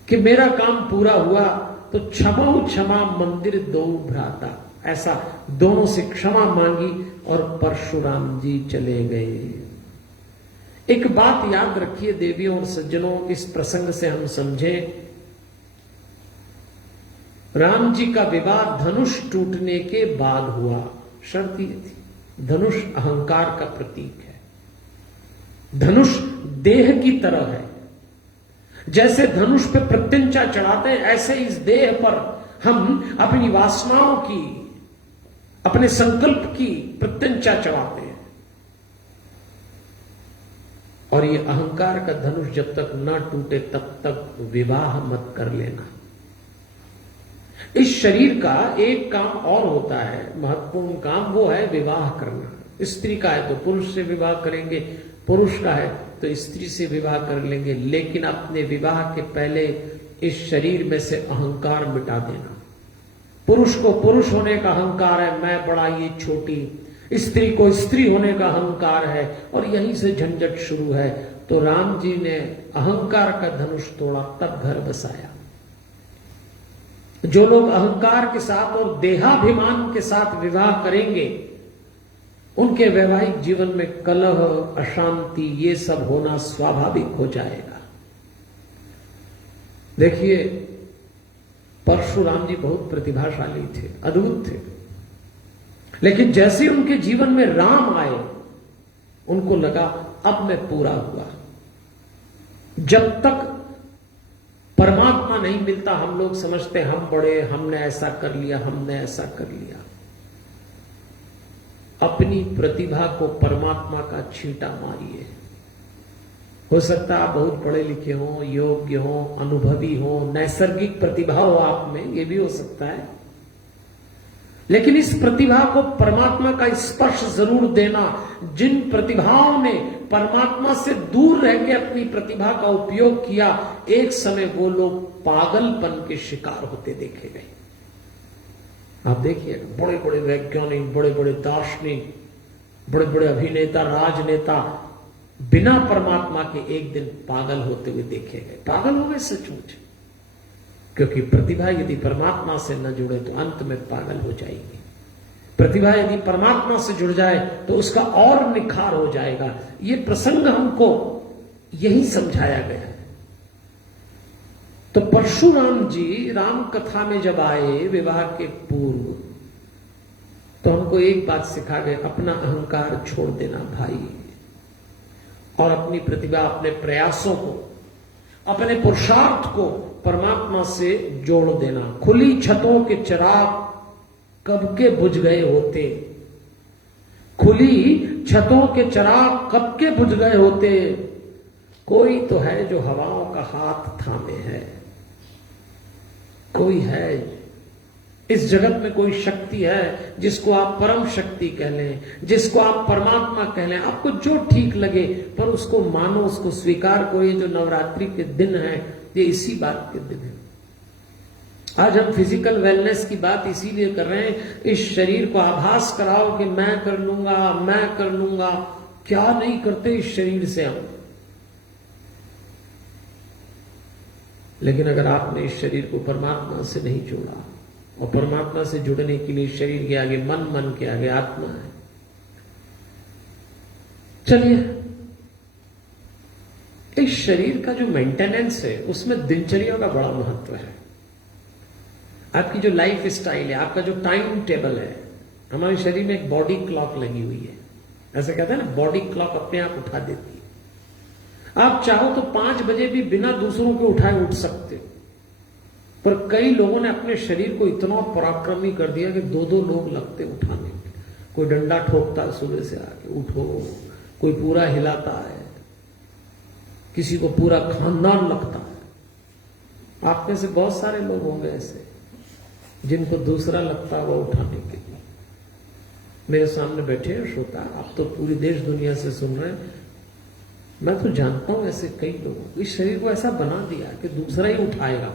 कि मेरा काम पूरा हुआ, तो क्षमा मंदिर दो भ्राता, ऐसा दोनों से क्षमा मांगी और परशुराम जी चले गए। एक बात याद रखिए देवियों और सज्जनों, इस प्रसंग से हम समझें, राम जी का विवाह धनुष टूटने के बाद हुआ। शर्त ये थी, धनुष अहंकार का प्रतीक है, धनुष देह की तरह है। जैसे धनुष पे प्रत्यंचा चढ़ाते हैं, ऐसे इस देह पर हम अपनी वासनाओं की, अपने संकल्प की प्रत्यंचा चढ़ाते हैं। और ये अहंकार का धनुष जब तक न टूटे तब तक विवाह मत कर लेना। इस शरीर का एक काम और होता है, महत्वपूर्ण काम, वो है विवाह करना। स्त्री का है तो पुरुष से विवाह करेंगे, पुरुष का है तो स्त्री से विवाह कर लेंगे, लेकिन अपने विवाह के पहले इस शरीर में से अहंकार मिटा देना। पुरुष को पुरुष होने का अहंकार है, मैं बड़ा ये छोटी, स्त्री को स्त्री होने का अहंकार है, और यहीं से झंझट शुरू है। तो राम जी ने अहंकार का धनुष तोड़ा, तब घर बसाया। जो लोग अहंकार के साथ और देहाभिमान के साथ विवाह करेंगे, उनके वैवाहिक जीवन में कलह, अशांति, ये सब होना स्वाभाविक हो जाएगा। देखिए, परशुराम जी बहुत प्रतिभाशाली थे, अद्भुत थे, लेकिन जैसे उनके जीवन में राम आए, उनको लगा अब मैं पूरा हुआ। जब तक परमात्मा नहीं मिलता हम लोग समझते हम बड़े, हमने ऐसा कर लिया, हमने ऐसा कर लिया। अपनी प्रतिभा को परमात्मा का छींटा मारिए। हो सकता है आप बहुत पढ़े लिखे हो, योग्य हो, अनुभवी हो, नैसर्गिक प्रतिभा हो आप में, ये भी हो सकता है, लेकिन इस प्रतिभा को परमात्मा का स्पर्श जरूर देना। जिन प्रतिभाओं ने परमात्मा से दूर रह के अपनी प्रतिभा का उपयोग किया, एक समय वो लोग पागलपन के शिकार होते देखे गए। आप देखिए, बड़े बड़े वैज्ञानिक, बड़े बड़े दार्शनिक, बड़े बड़े अभिनेता, राजनेता बिना परमात्मा के एक दिन पागल होते हुए देखे गए। पागल हो गए सचमुच, क्योंकि प्रतिभा यदि परमात्मा से न जुड़े तो अंत में पागल हो जाएगी। प्रतिभा यदि परमात्मा से जुड़ जाए तो उसका और निखार हो जाएगा। ये प्रसंग हमको यही समझाया गया है। तो परशुराम जी राम कथा में जब आए विवाह के पूर्व, तो हमको एक बात सिखा गए, अपना अहंकार छोड़ देना भाई, और अपनी प्रतिभा, अपने प्रयासों को, अपने पुरुषार्थ को परमात्मा से जोड़ देना। खुली छतों के चिराग कब के बुझ गए होते, खुली छतों के चिराग कब के बुझ गए होते, कोई तो है जो हवाओं का हाथ थामे है। कोई है, इस जगत में कोई शक्ति है जिसको आप परम शक्ति कह लें, जिसको आप परमात्मा कह लें, आपको जो ठीक लगे, पर उसको मानो, उसको स्वीकार करो। ये जो नवरात्रि के दिन है, ये इसी बात के दिन है। आज हम फिजिकल वेलनेस की बात इसीलिए कर रहे हैं, इस शरीर को आभास कराओ कि मैं कर लूंगा, मैं कर लूंगा। क्या नहीं करते इस शरीर से हम। लेकिन अगर आपने इस शरीर को परमात्मा से नहीं जोड़ा, और परमात्मा से जुड़ने के लिए शरीर के आगे मन, मन के आगे आत्मा है। चलिए, इस शरीर का जो मेंटेनेंस है उसमें दिनचर्या का बड़ा महत्व है। आपकी जो लाइफ स्टाइल है, आपका जो टाइम टेबल है, हमारे शरीर में एक बॉडी क्लॉक लगी हुई है। ऐसे कहते हैं ना, बॉडी क्लॉक अपने आप उठा देती है। आप चाहो तो 5 बजे भी बिना दूसरों को उठाए उठ सकते हो, पर कई लोगों ने अपने शरीर को इतना पराक्रमी कर दिया कि 2-2 लोग लगते उठाने में। कोई डंडा ठोकता है सुबह से आके, उठो, कोई पूरा हिलाता है, किसी को पूरा खानदान लगता है। आप में से बहुत सारे लोग होंगे ऐसे जिनको दूसरा लगता है वो उठाने के लिए। मेरे सामने बैठे हैं श्रोता, आप तो पूरी देश दुनिया से सुन रहे हैं। मैं तो जानता हूं ऐसे कई लोगों, इस शरीर को ऐसा बना दिया कि दूसरा ही उठाएगा,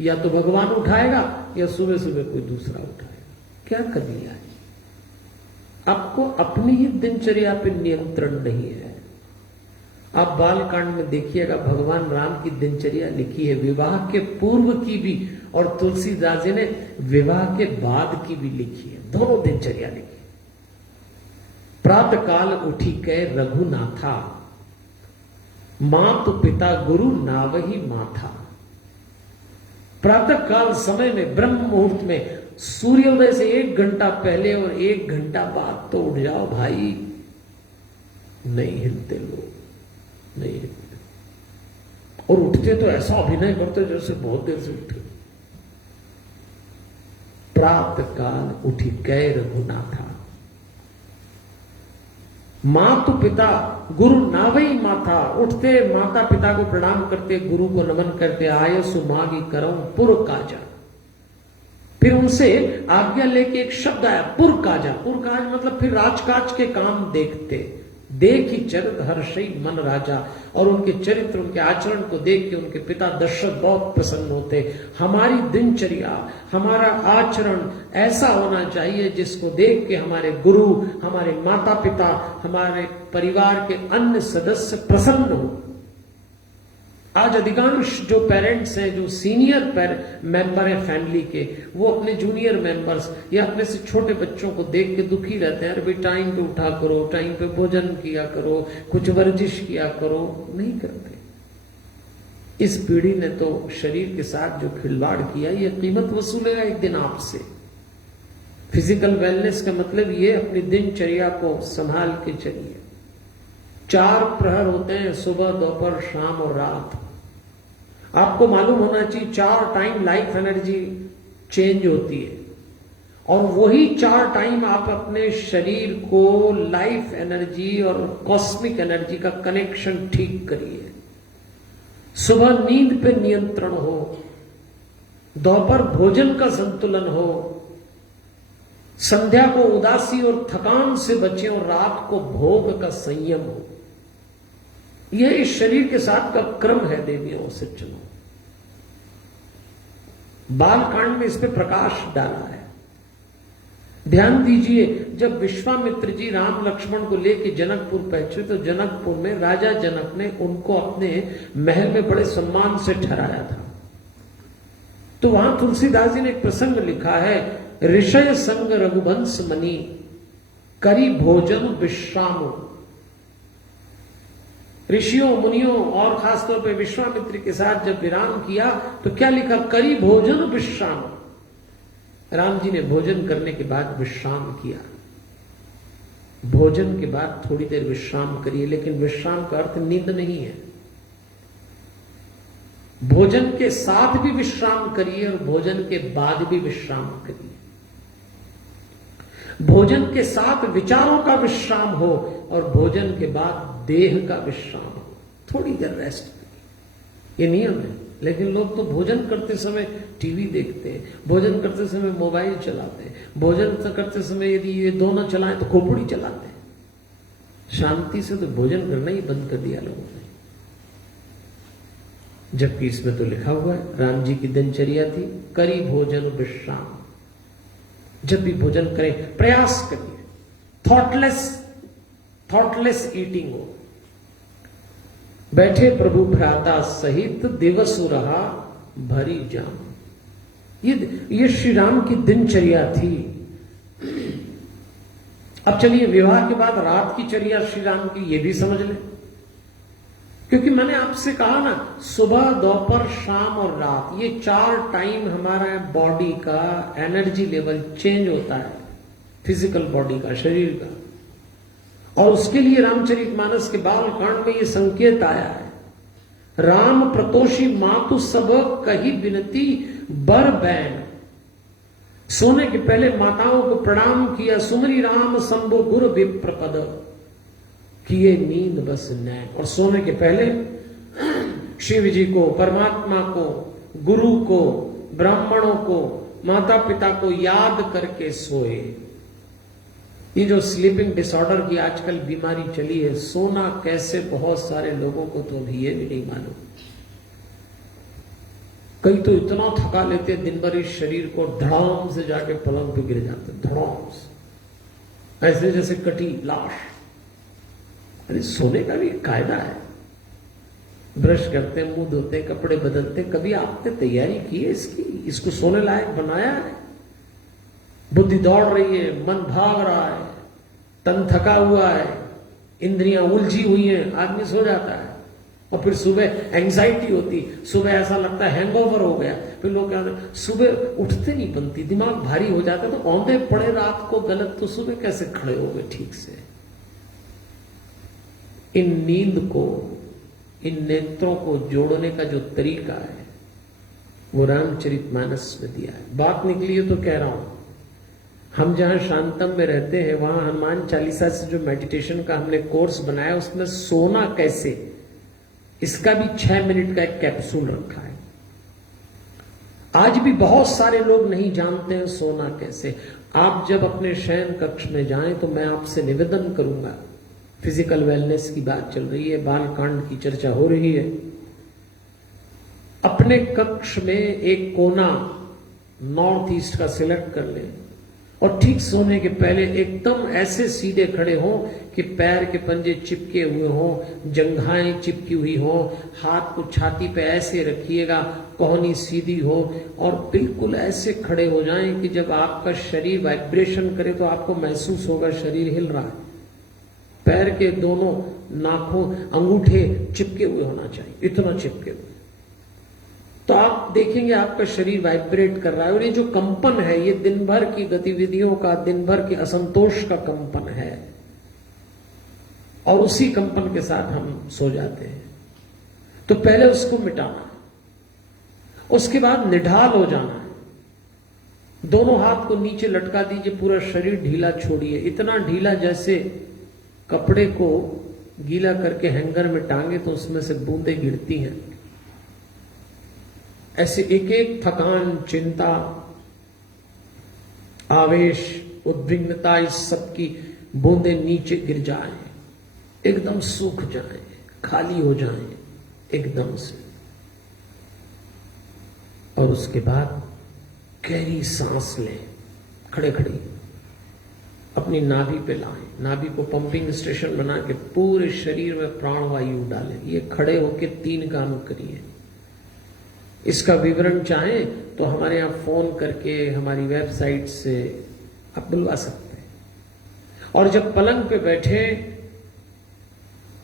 या तो भगवान उठाएगा या सुबह सुबह कोई दूसरा उठाएगा। क्या कर लिया है? आपको अपनी ही दिनचर्या पे नियंत्रण नहीं है। आप बालकांड में देखिएगा, भगवान राम की दिनचर्या लिखी है, विवाह के पूर्व की भी, और तुलसीदास जी ने विवाह के बाद की भी लिखी है। दोनों दिनचर्या लिखी। प्रातः काल उठी के रघुनाथा, मातु पिता गुरु नावही माथा। प्रातः काल समय में, ब्रह्म मुहूर्त में, सूर्योदय से 1 घंटा पहले और 1 घंटा बाद तो उठ जाओ भाई। नहीं हिलते लोग, नहीं हिलते, और उठते तो ऐसा अभिनय करते जैसे बहुत देर से उठे। प्रातः काल उठी कै रघुनाथा। मातु पिता गुरु नावई माथा, उठते माता पिता को प्रणाम करते, गुरु को नमन करते, आयसु मागी करम पुर काजा। फिर उनसे आज्ञा लेके एक शब्द आया, पुर काजा। पुर काज मतलब फिर राजकाज के काम देखते। देखी चरित हर्षई मन राजा, और उनके चरित्र उनके आचरण को देख के उनके पिता दशरथ बहुत प्रसन्न होते। हमारी दिनचर्या हमारा आचरण ऐसा होना चाहिए जिसको देख के हमारे गुरु, हमारे माता पिता, हमारे परिवार के अन्य सदस्य प्रसन्न हो। आज अधिकांश जो पेरेंट्स हैं, जो सीनियर मेंबर हैं फैमिली के, वो अपने जूनियर मेंबर्स या अपने से छोटे बच्चों को देख के दुखी रहते हैं। अरे भाई टाइम पे उठा करो, टाइम पे भोजन किया करो, कुछ वर्जिश किया करो, नहीं करते। इस पीढ़ी ने तो शरीर के साथ जो खिलवाड़ किया, ये कीमत वसूलेगा एक दिन आपसे। फिजिकल वेलनेस का मतलब ये अपनी दिनचर्या को संभाल के चलिए। 4 प्रहर होते हैं, सुबह, दोपहर, शाम और रात। आपको मालूम होना चाहिए 4 टाइम लाइफ एनर्जी चेंज होती है, और वही 4 टाइम आप अपने शरीर को लाइफ एनर्जी और कॉस्मिक एनर्जी का कनेक्शन ठीक करिए। सुबह नींद पे नियंत्रण हो, दोपहर भोजन का संतुलन हो, संध्या को उदासी और थकान से बचे, और रात को भोग का संयम हो। यह इस शरीर के साथ का क्रम है देवियों सज्जनों। बालकांड में इस पे प्रकाश डाला है। ध्यान दीजिए, जब विश्वामित्र जी राम लक्ष्मण को लेके जनकपुर पहुंचे तो जनकपुर में राजा जनक ने उनको अपने महल में बड़े सम्मान से ठहराया था। तो वहां तुलसीदास जी ने एक प्रसंग लिखा है, ऋषय संग रघुवंश मणि करी भोजन विश्राम। ऋषियों मुनियों और खासतौर पे विश्वामित्र के साथ जब विराम किया तो क्या लिखा, करी भोजन विश्राम। राम जी ने भोजन करने के बाद विश्राम किया। भोजन के बाद थोड़ी देर विश्राम करिए, लेकिन विश्राम का अर्थ नींद नहीं है। भोजन के साथ भी विश्राम करिए और भोजन के बाद भी विश्राम करिए। भोजन के साथ विचारों का विश्राम हो और भोजन के बाद देह का विश्राम हो। थोड़ी देर रेस्ट करिए, ये नियम है। लेकिन लोग तो भोजन करते समय टीवी देखते हैं, भोजन करते समय मोबाइल चलाते हैं, भोजन करते समय यदि ये दोनों चलाएं तो खोपड़ी चलाते हैं। शांति से तो भोजन करना ही बंद कर दिया लोगों ने। जबकि इसमें तो लिखा हुआ है, राम जी की दिनचर्या थी करी भोजन विश्राम। जब भी भोजन करें प्रयास करिए थॉटलेस ईटिंग हो। बैठे प्रभु भ्राता सहित दिवस रहा भरी जाम। ये श्री राम की दिनचर्या थी। अब चलिए विवाह के बाद रात की चर्या श्री राम की ये भी समझ लें, क्योंकि मैंने आपसे कहा ना, सुबह, दोपहर, शाम और रात, ये 4 टाइम हमारा बॉडी का एनर्जी लेवल चेंज होता है, फिजिकल बॉडी का, शरीर का। और उसके लिए रामचरितमानस के बालकांड में ये संकेत आया है, राम प्रतोषी मातु सब कही विनती बर बैन। सोने के पहले माताओं को प्रणाम किया, सुमरी राम शंभु गुरु विप्रपद, किए नींद बस नैन। और सोने के पहले शिव जी को, परमात्मा को, गुरु को, ब्राह्मणों को, माता पिता को याद करके सोए। ये जो स्लीपिंग डिसऑर्डर की आजकल बीमारी चली है, सोना कैसे, बहुत सारे लोगों को तो अभी ये भी नहीं मालूम। कई तो इतना थका लेते हैं दिन भर इस शरीर को, धड़ाम से जाके पलंग पे गिर जाते, धड़ाम से, ऐसे जैसे कटी लाश। अरे सोने का भी एक कायदा है। ब्रश करते, मुंह धोते, कपड़े बदलते, कभी आपने तैयारी की है इसकी? इसको सोने लायक बनाया है? बुद्धि दौड़ रही है, मन भाग रहा है, तन थका हुआ है, इंद्रियां उलझी हुई हैं, आदमी सो जाता है। और फिर सुबह एंजाइटी होती, सुबह ऐसा लगता है हैंगओवर हो गया। फिर लोग कहते हैं सुबह उठते नहीं बनती, दिमाग भारी हो जाता है। तो औंधे पड़े रात को गलत, तो सुबह कैसे खड़े हो गए ठीक से? इन नींद को, इन नेत्रों को जोड़ने का जो तरीका है वो रामचरितमानस में दिया है। बात निकली है तो कह रहा हूं, हम जहां शांतम में रहते हैं वहां हनुमान चालीसा से जो मेडिटेशन का हमने कोर्स बनाया उसमें सोना कैसे, इसका भी 6 मिनट का एक कैप्सूल रखा है। आज भी बहुत सारे लोग नहीं जानते हैं सोना कैसे। आप जब अपने शयन कक्ष में जाएं तो मैं आपसे निवेदन करूंगा, फिजिकल वेलनेस की बात चल रही है, बालकांड की चर्चा हो रही है, अपने कक्ष में एक कोना नॉर्थ ईस्ट का सिलेक्ट कर लें और ठीक सोने के पहले एकदम ऐसे सीधे खड़े हों कि पैर के पंजे चिपके हुए हों, जंघाएं चिपकी हुई हों, हाथ को छाती पे ऐसे रखिएगा, कोहनी सीधी हो और बिल्कुल ऐसे खड़े हो जाएं कि जब आपका शरीर वाइब्रेशन करे तो आपको महसूस होगा शरीर हिल रहा है। पैर के दोनों नाखून अंगूठे चिपके हुए होना चाहिए, इतना चिपके हुए, तो आप देखेंगे आपका शरीर वाइब्रेट कर रहा है। और ये जो कंपन है ये दिन भर की गतिविधियों का, दिन भर के असंतोष का कंपन है, और उसी कंपन के साथ हम सो जाते हैं। तो पहले उसको मिटाना, उसके बाद निढाल हो जाना है। दोनों हाथ को नीचे लटका दीजिए, पूरा शरीर ढीला छोड़िए, इतना ढीला जैसे कपड़े को गीला करके हैंगर में टांगे तो उसमें से बूंदें गिरती हैं। ऐसे एक एक थकान, चिंता, आवेश, उद्विग्नता, इस सब की बूंदें नीचे गिर जाएं, एकदम सूख जाएं, खाली हो जाएं एकदम से। और उसके बाद गहरी सांस लें, खड़े खड़े अपनी नाभि पे लाएं, नाभि को पंपिंग स्टेशन बना के पूरे शरीर में प्राणवायु डालें। ये खड़े होके 3 काम करिए। इसका विवरण चाहें तो हमारे यहाँ फोन करके हमारी वेबसाइट से आप बुलवा सकते हैं। और जब पलंग पे बैठे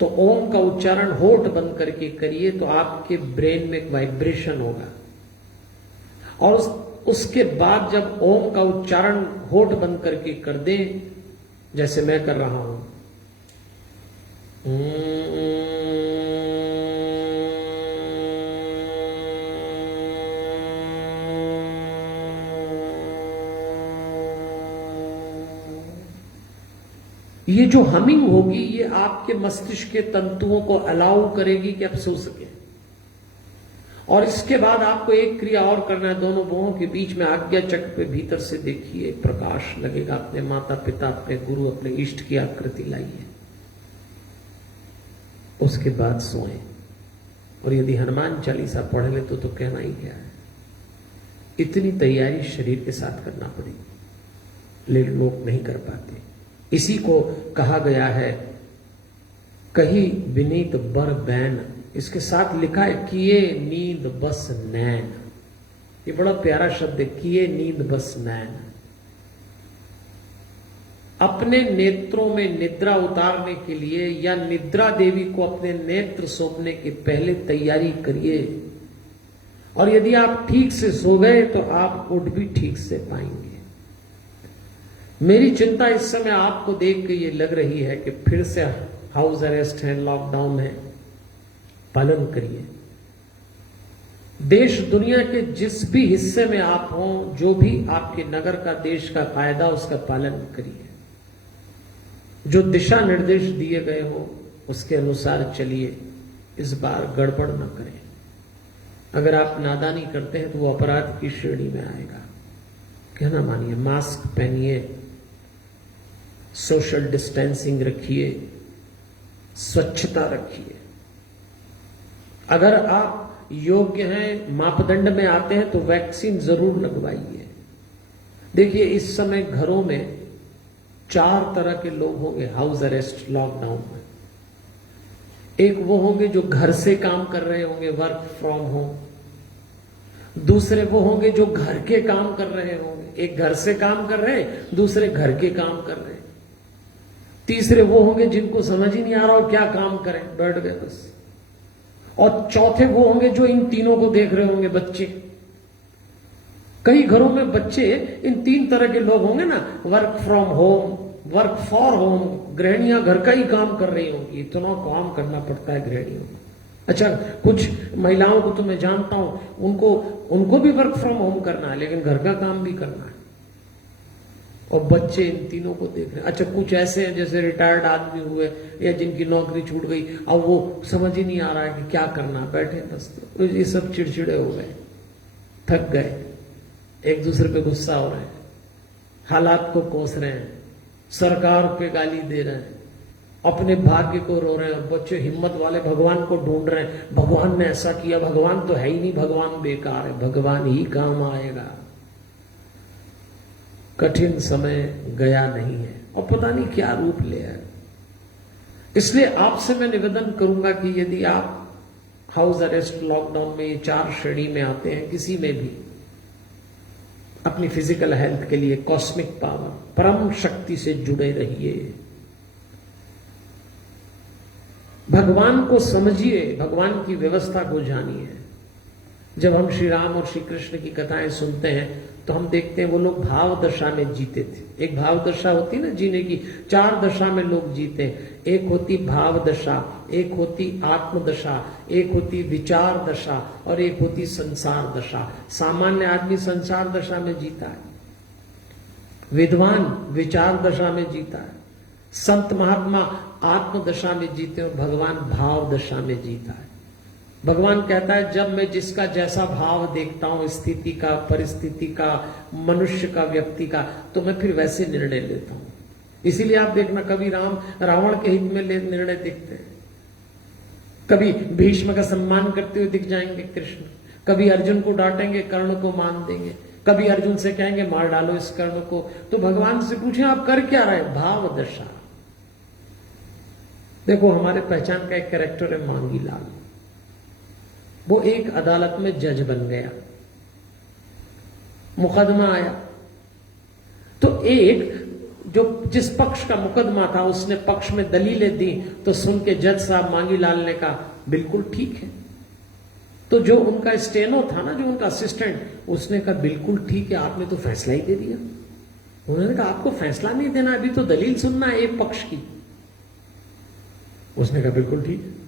तो ओम का उच्चारण होठ बंद करके करिए, तो आपके ब्रेन में एक वाइब्रेशन होगा। और उसके बाद जब ओम का उच्चारण होठ बंद करके कर दें, जैसे मैं कर रहा हूं, ये जो हमिंग होगी ये आपके मस्तिष्क के तंतुओं को अलाउ करेगी कि आप सो सके। और इसके बाद आपको एक क्रिया और करना है, दोनों बाहों के बीच में आज्ञा चक्र पे भीतर से देखिए प्रकाश लगेगा। अपने माता पिता, अपने गुरु, अपने इष्ट की आकृति लाइए, उसके बाद सोएं। और यदि हनुमान चालीसा पढ़ ले तो कहना ही क्या है। इतनी तैयारी शरीर के साथ करना पड़ेगी, लेकिन लोग नहीं कर पाते। इसी को कहा गया है कही विनीत बर बैन, इसके साथ लिखा है किए नींद बस नैन। ये बड़ा प्यारा शब्द है, किए नींद बस नैन। अपने नेत्रों में निद्रा उतारने के लिए या निद्रा देवी को अपने नेत्र सौंपने के पहले तैयारी करिए। और यदि आप ठीक से सो गए तो आप उठ भी ठीक से पाएंगे। मेरी चिंता इस समय आपको देख के ये लग रही है कि फिर से हाउस अरेस्ट है, लॉकडाउन है, पालन करिए। देश दुनिया के जिस भी हिस्से में आप हों, जो भी आपके नगर का, देश का कायदा, उसका पालन करिए। जो दिशा निर्देश दिए गए हो उसके अनुसार चलिए, इस बार गड़बड़ न करें। अगर आप नादानी करते हैं तो वो अपराध की श्रेणी में आएगा। कहना मानिए, मास्क पहनिए, सोशल डिस्टेंसिंग रखिए, स्वच्छता रखिए। अगर आप योग्य हैं, मापदंड में आते हैं तो वैक्सीन जरूर लगवाइए। देखिए इस समय घरों में 4 तरह के लोग होंगे हाउस अरेस्ट लॉकडाउन में। एक वो होंगे जो घर से काम कर रहे होंगे, वर्क फ्रॉम होम। दूसरे वो होंगे जो घर के काम कर रहे होंगे, एक घर से काम कर रहे हैं, दूसरे घर के काम कर रहे हैं। तीसरे वो होंगे जिनको समझ ही नहीं आ रहा हो क्या काम करें, बैठ गए बस। और चौथे वो होंगे जो इन तीनों को देख रहे होंगे, बच्चे। कई घरों में बच्चे इन 3 तरह के लोग होंगे ना, work from home, work for home. गृहिणियां घर का ही काम कर रही होंगी, इतना काम करना पड़ता है गृहिणियों को। अच्छा, कुछ महिलाओं को तो मैं जानता हूं, उनको भी वर्क फ्रॉम होम करना है, लेकिन घर का काम भी करना है और बच्चे, इन तीनों को देख रहे हैं। अच्छा, कुछ ऐसे हैं जैसे रिटायर्ड आदमी हुए या जिनकी नौकरी छूट गई, अब वो समझ ही नहीं आ रहा है कि क्या करना, बैठे बस। तो ये सब चिड़चिड़े हो गए, थक गए, एक दूसरे पे गुस्सा हो रहे हैं, हालात को कोस रहे हैं, सरकार पे गाली दे रहे हैं, अपने भाग्य को रो रहे हैं। बच्चे हिम्मत वाले भगवान को ढूंढ रहे हैं, भगवान ने ऐसा किया, भगवान तो है ही नहीं, भगवान बेकार है, भगवान ही काम आएगा। कठिन समय गया नहीं है और पता नहीं क्या रूप ले आए। इसलिए आपसे मैं निवेदन करूंगा कि यदि आप हाउस अरेस्ट, लॉकडाउन में, ये 4 श्रेणी में आते हैं, किसी में भी अपनी फिजिकल हेल्थ के लिए कॉस्मिक पावर, परम शक्ति से जुड़े रहिए। भगवान को समझिए, भगवान की व्यवस्था को जानिए। जब हम श्री राम और श्री कृष्ण की कथाएं सुनते हैं तो हम देखते हैं वो लोग भाव दशा में जीते थे। एक भाव दशा होती ना जीने की, 4 दशा में लोग जीते हैं। एक होती भाव दशा, एक होती आत्म दशा, एक होती विचार दशा और एक होती संसार दशा। सामान्य आदमी संसार दशा में जीता है, विद्वान विचार दशा में जीता है, संत महात्मा आत्म दशा में जीते और भगवान भाव दशा में जीता है। भगवान कहता है जब मैं जिसका जैसा भाव देखता हूं, स्थिति का, परिस्थिति का, मनुष्य का, व्यक्ति का, तो मैं फिर वैसे निर्णय लेता हूं। इसीलिए आप देखना, कभी राम रावण के हित में निर्णय देखते हैं, कभी भीष्म का सम्मान करते हुए दिख जाएंगे कृष्ण, कभी अर्जुन को डांटेंगे, कर्ण को मान देंगे, कभी अर्जुन से कहेंगे मार डालो इस कर्ण को। तो भगवान से पूछे आप कर क्या रहे? भाव दशा। देखो, हमारे पहचान का एक कैरेक्टर है मांगी लाल। वो एक अदालत में जज बन गया, मुकदमा आया तो जिस पक्ष का मुकदमा था उसने पक्ष में दलीलें दी, तो सुन के जज साहब मांगी लाल ने कहा बिल्कुल ठीक है। तो जो उनका स्टेनो था ना, जो उनका असिस्टेंट, उसने कहा बिल्कुल ठीक है, आपने तो फैसला ही दे दिया। उन्होंने कहा आपको फैसला नहीं देना, अभी तो दलील सुनना है एक पक्ष की। उसने कहा बिल्कुल ठीक है।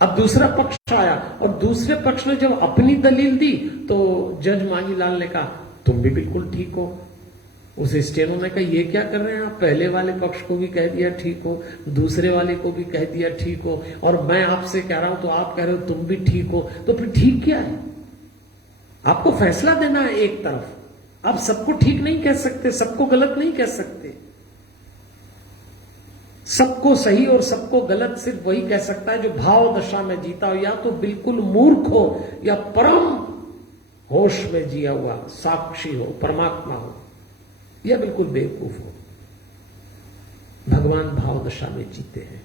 अब दूसरा पक्ष आया और दूसरे पक्ष ने जब अपनी दलील दी तो जज मांगी लाल ने कहा तुम भी बिल्कुल ठीक हो। उस स्टेनो ने कहा ये क्या कर रहे हैं आप, पहले वाले पक्ष को भी कह दिया ठीक हो, दूसरे वाले को भी कह दिया ठीक हो, और मैं आपसे कह रहा हूं तो आप कह रहे हो तुम भी ठीक हो, तो फिर ठीक क्या है? आपको फैसला देना है एक तरफ, आप सबको ठीक नहीं कह सकते, सबको गलत नहीं कह सकते। सबको सही और सबको गलत सिर्फ वही कह सकता है जो भाव दशा में जीता हो, या तो बिल्कुल मूर्ख हो या परम होश में जिया हुआ साक्षी हो, परमात्मा हो, या बिल्कुल बेवकूफ हो। भगवान भाव दशा में जीते हैं।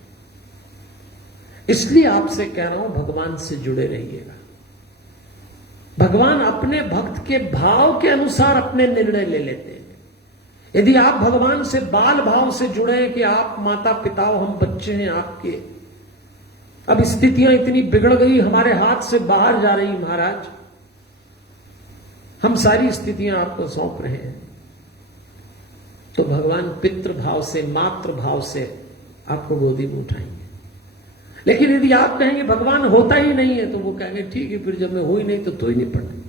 इसलिए आपसे कह रहा हूं भगवान से जुड़े रहिएगा। भगवान अपने भक्त के भाव के अनुसार अपने निर्णय ले लेते हैं। यदि आप भगवान से बाल भाव से जुड़े कि आप माता पिता हो, हम बच्चे हैं आपके, अब स्थितियां इतनी बिगड़ गई, हमारे हाथ से बाहर जा रही महाराज, हम सारी स्थितियां आपको सौंप रहे हैं, तो भगवान पितृ भाव से, मातृ भाव से आपको गोदी में उठाएंगे। लेकिन यदि आप कहेंगे भगवान होता ही नहीं है, तो वो कहेंगे ठीक है, फिर जब मैं हुई नहीं तो ही नहीं पड़े।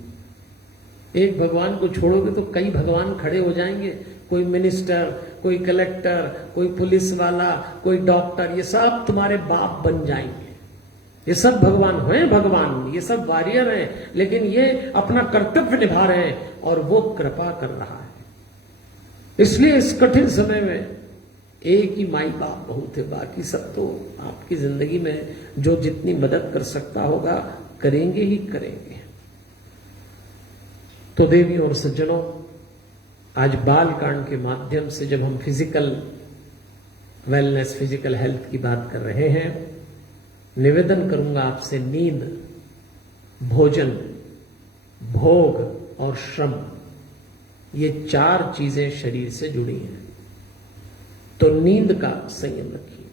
एक भगवान को छोड़ोगे तो कई भगवान खड़े हो जाएंगे, कोई मिनिस्टर, कोई कलेक्टर, कोई पुलिस वाला, कोई डॉक्टर, ये सब तुम्हारे बाप बन जाएंगे। ये सब भगवान हैं, भगवान ये सब वॉरियर हैं, लेकिन ये अपना कर्तव्य निभा रहे हैं और वो कृपा कर रहा है। इसलिए इस कठिन समय में एक ही माई बाप बहुत है, बाकी सब तो आपकी जिंदगी में जो जितनी मदद कर सकता होगा करेंगे ही करेंगे। तो देवियों और सज्जनों, आज बाल कांड के माध्यम से जब हम फिजिकल वेलनेस, फिजिकल हेल्थ की बात कर रहे हैं, निवेदन करूंगा आपसे, नींद, भोजन, भोग और श्रम, ये 4 चीजें शरीर से जुड़ी हैं। तो नींद का संयम रखिए।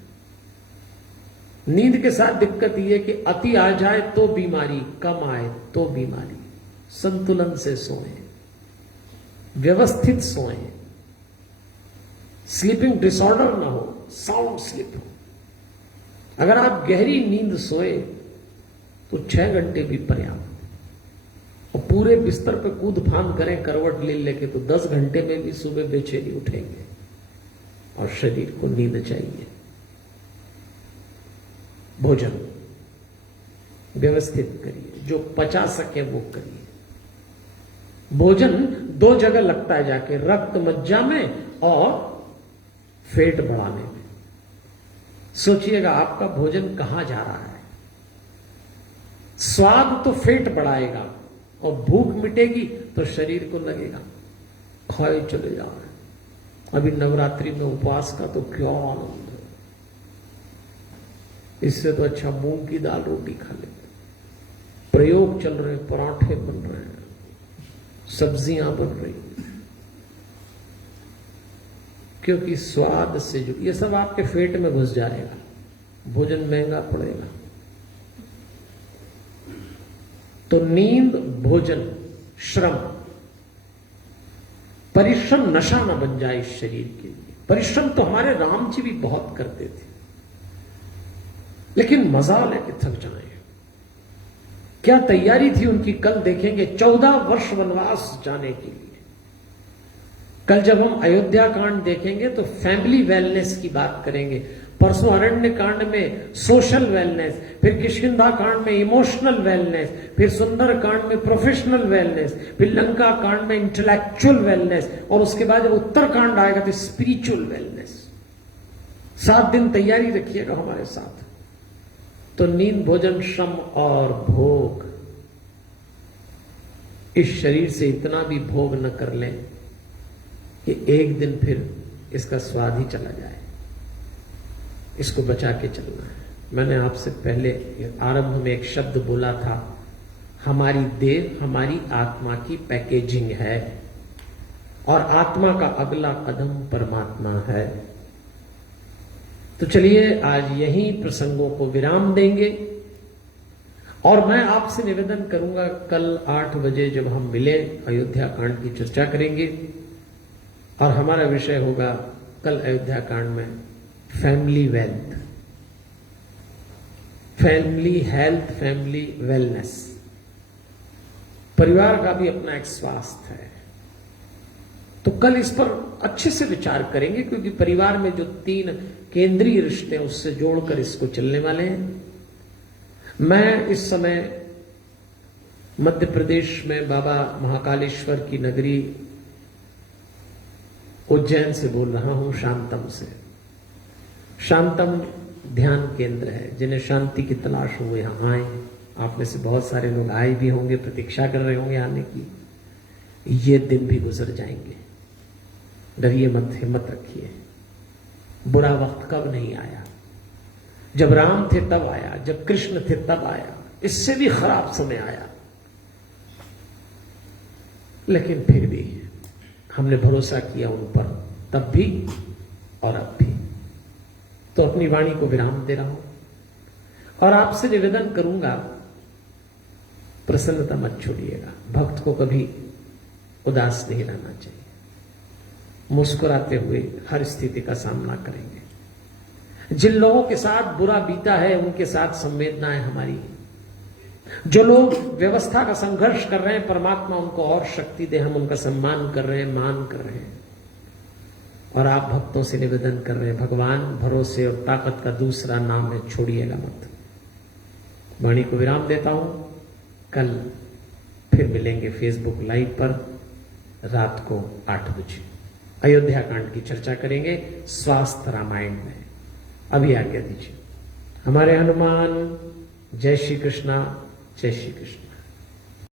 नींद के साथ दिक्कत यह कि अति आ जाए तो बीमारी, कम आए तो बीमारी। संतुलन से सोएं, व्यवस्थित सोएं, स्लीपिंग डिसऑर्डर ना हो, साउंड स्लीप हो। अगर आप गहरी नींद सोए तो 6 घंटे भी पर्याप्त। और पूरे बिस्तर पे कूद फांद करें करवट ले लेके तो 10 घंटे में भी सुबह बेचैनी उठेंगे। और शरीर को नींद चाहिए। भोजन व्यवस्थित करिए, जो पचा सके वो करिए। भोजन 2 जगह लगता है जाके, रक्त मज्जा में और पेट बढ़ाने में। सोचिएगा आपका भोजन कहां जा रहा है। स्वाद तो पेट बढ़ाएगा और भूख मिटेगी तो शरीर को लगेगा खाए चले जा रहे हैं। अभी नवरात्रि में उपवास का तो क्या आनंद है। इससे तो अच्छा मूंग की दाल रोटी खा लेते। प्रयोग चल रहे, पराठे बन रहे हैं, सब्जियां बन रही हैं, क्योंकि स्वाद से जो ये सब आपके पेट में घुस जाएगा। भोजन महंगा पड़ेगा। तो नींद, भोजन, श्रम, परिश्रम नशा न बन जाए इस शरीर के लिए। परिश्रम तो हमारे राम जी भी बहुत करते थे, लेकिन मजा लेके थक जाए। क्या तैयारी थी उनकी, कल देखेंगे। 14 वर्ष वनवास जाने के लिए। कल जब हम अयोध्या कांड देखेंगे तो फैमिली वेलनेस की बात करेंगे। परसों अरण्य कांड में सोशल वेलनेस, फिर किष्किंधा कांड में इमोशनल वेलनेस, फिर सुंदर कांड में प्रोफेशनल वेलनेस, फिर लंका कांड में इंटेलेक्चुअल वेलनेस, और उसके बाद जब उत्तर कांड आएगा तो स्पिरिचुअल वेलनेस। 7 दिन तैयारी रखिएगा हमारे साथ। तो नींद, भोजन, श्रम और भोग, इस शरीर से इतना भी भोग न कर लें कि एक दिन फिर इसका स्वाद ही चला जाए। इसको बचा के चलना है। मैंने आपसे पहले आरंभ में एक शब्द बोला था, हमारी देह हमारी आत्मा की पैकेजिंग है और आत्मा का अगला कदम परमात्मा है। तो चलिए आज यहीं प्रसंगों को विराम देंगे और मैं आपसे निवेदन करूंगा, कल 8 बजे जब हम मिले अयोध्या कांड की चर्चा करेंगे और हमारा विषय होगा कल अयोध्या कांड में family wealth, family health, family wellness. परिवार का भी अपना एक स्वास्थ्य है। तो कल इस पर अच्छे से विचार करेंगे, क्योंकि परिवार में जो 3 केंद्रीय रिश्ते हैं उससे जोड़कर इसको चलने वाले हैं। मैं इस समय मध्य प्रदेश में बाबा महाकालेश्वर की नगरी उज्जैन से बोल रहा हूं, शांतम से। शांतम ध्यान केंद्र है। जिन्हें शांति की तलाश हो यहां आए। आप में से बहुत सारे लोग आए भी होंगे, प्रतीक्षा कर रहे होंगे आने की। ये दिन भी गुजर जाएंगे, डरिए मत, हिम्मत रखिए। बुरा वक्त कब नहीं आया। जब राम थे तब आया, जब कृष्ण थे तब आया, इससे भी खराब समय आया। लेकिन फिर भी हमने भरोसा किया उन पर, तब भी और अब भी। तो अपनी वाणी को विराम दे रहा हूं और आपसे निवेदन करूंगा, प्रसन्नता मत छोड़िएगा। भक्त को कभी उदास नहीं रहना चाहिए। मुस्कुराते हुए हर स्थिति का सामना करेंगे। जिन लोगों के साथ बुरा बीता है उनके साथ संवेदनाएं हमारी। जो लोग व्यवस्था का संघर्ष कर रहे हैं, परमात्मा उनको और शक्ति दे। हम उनका सम्मान कर रहे हैं, मान कर रहे हैं। और आप भक्तों से निवेदन कर रहे हैं, भगवान भरोसे और ताकत का दूसरा नाम है, छोड़िएगा मत। वाणी को विराम देता हूं। कल फिर मिलेंगे फेसबुक लाइव पर रात को 8 बजे। अयोध्या कांड की चर्चा करेंगे स्वास्थ्य रामायण में। अभी आज्ञा दीजिए। हमारे हनुमान, जय श्री कृष्णा, जय श्री कृष्ण।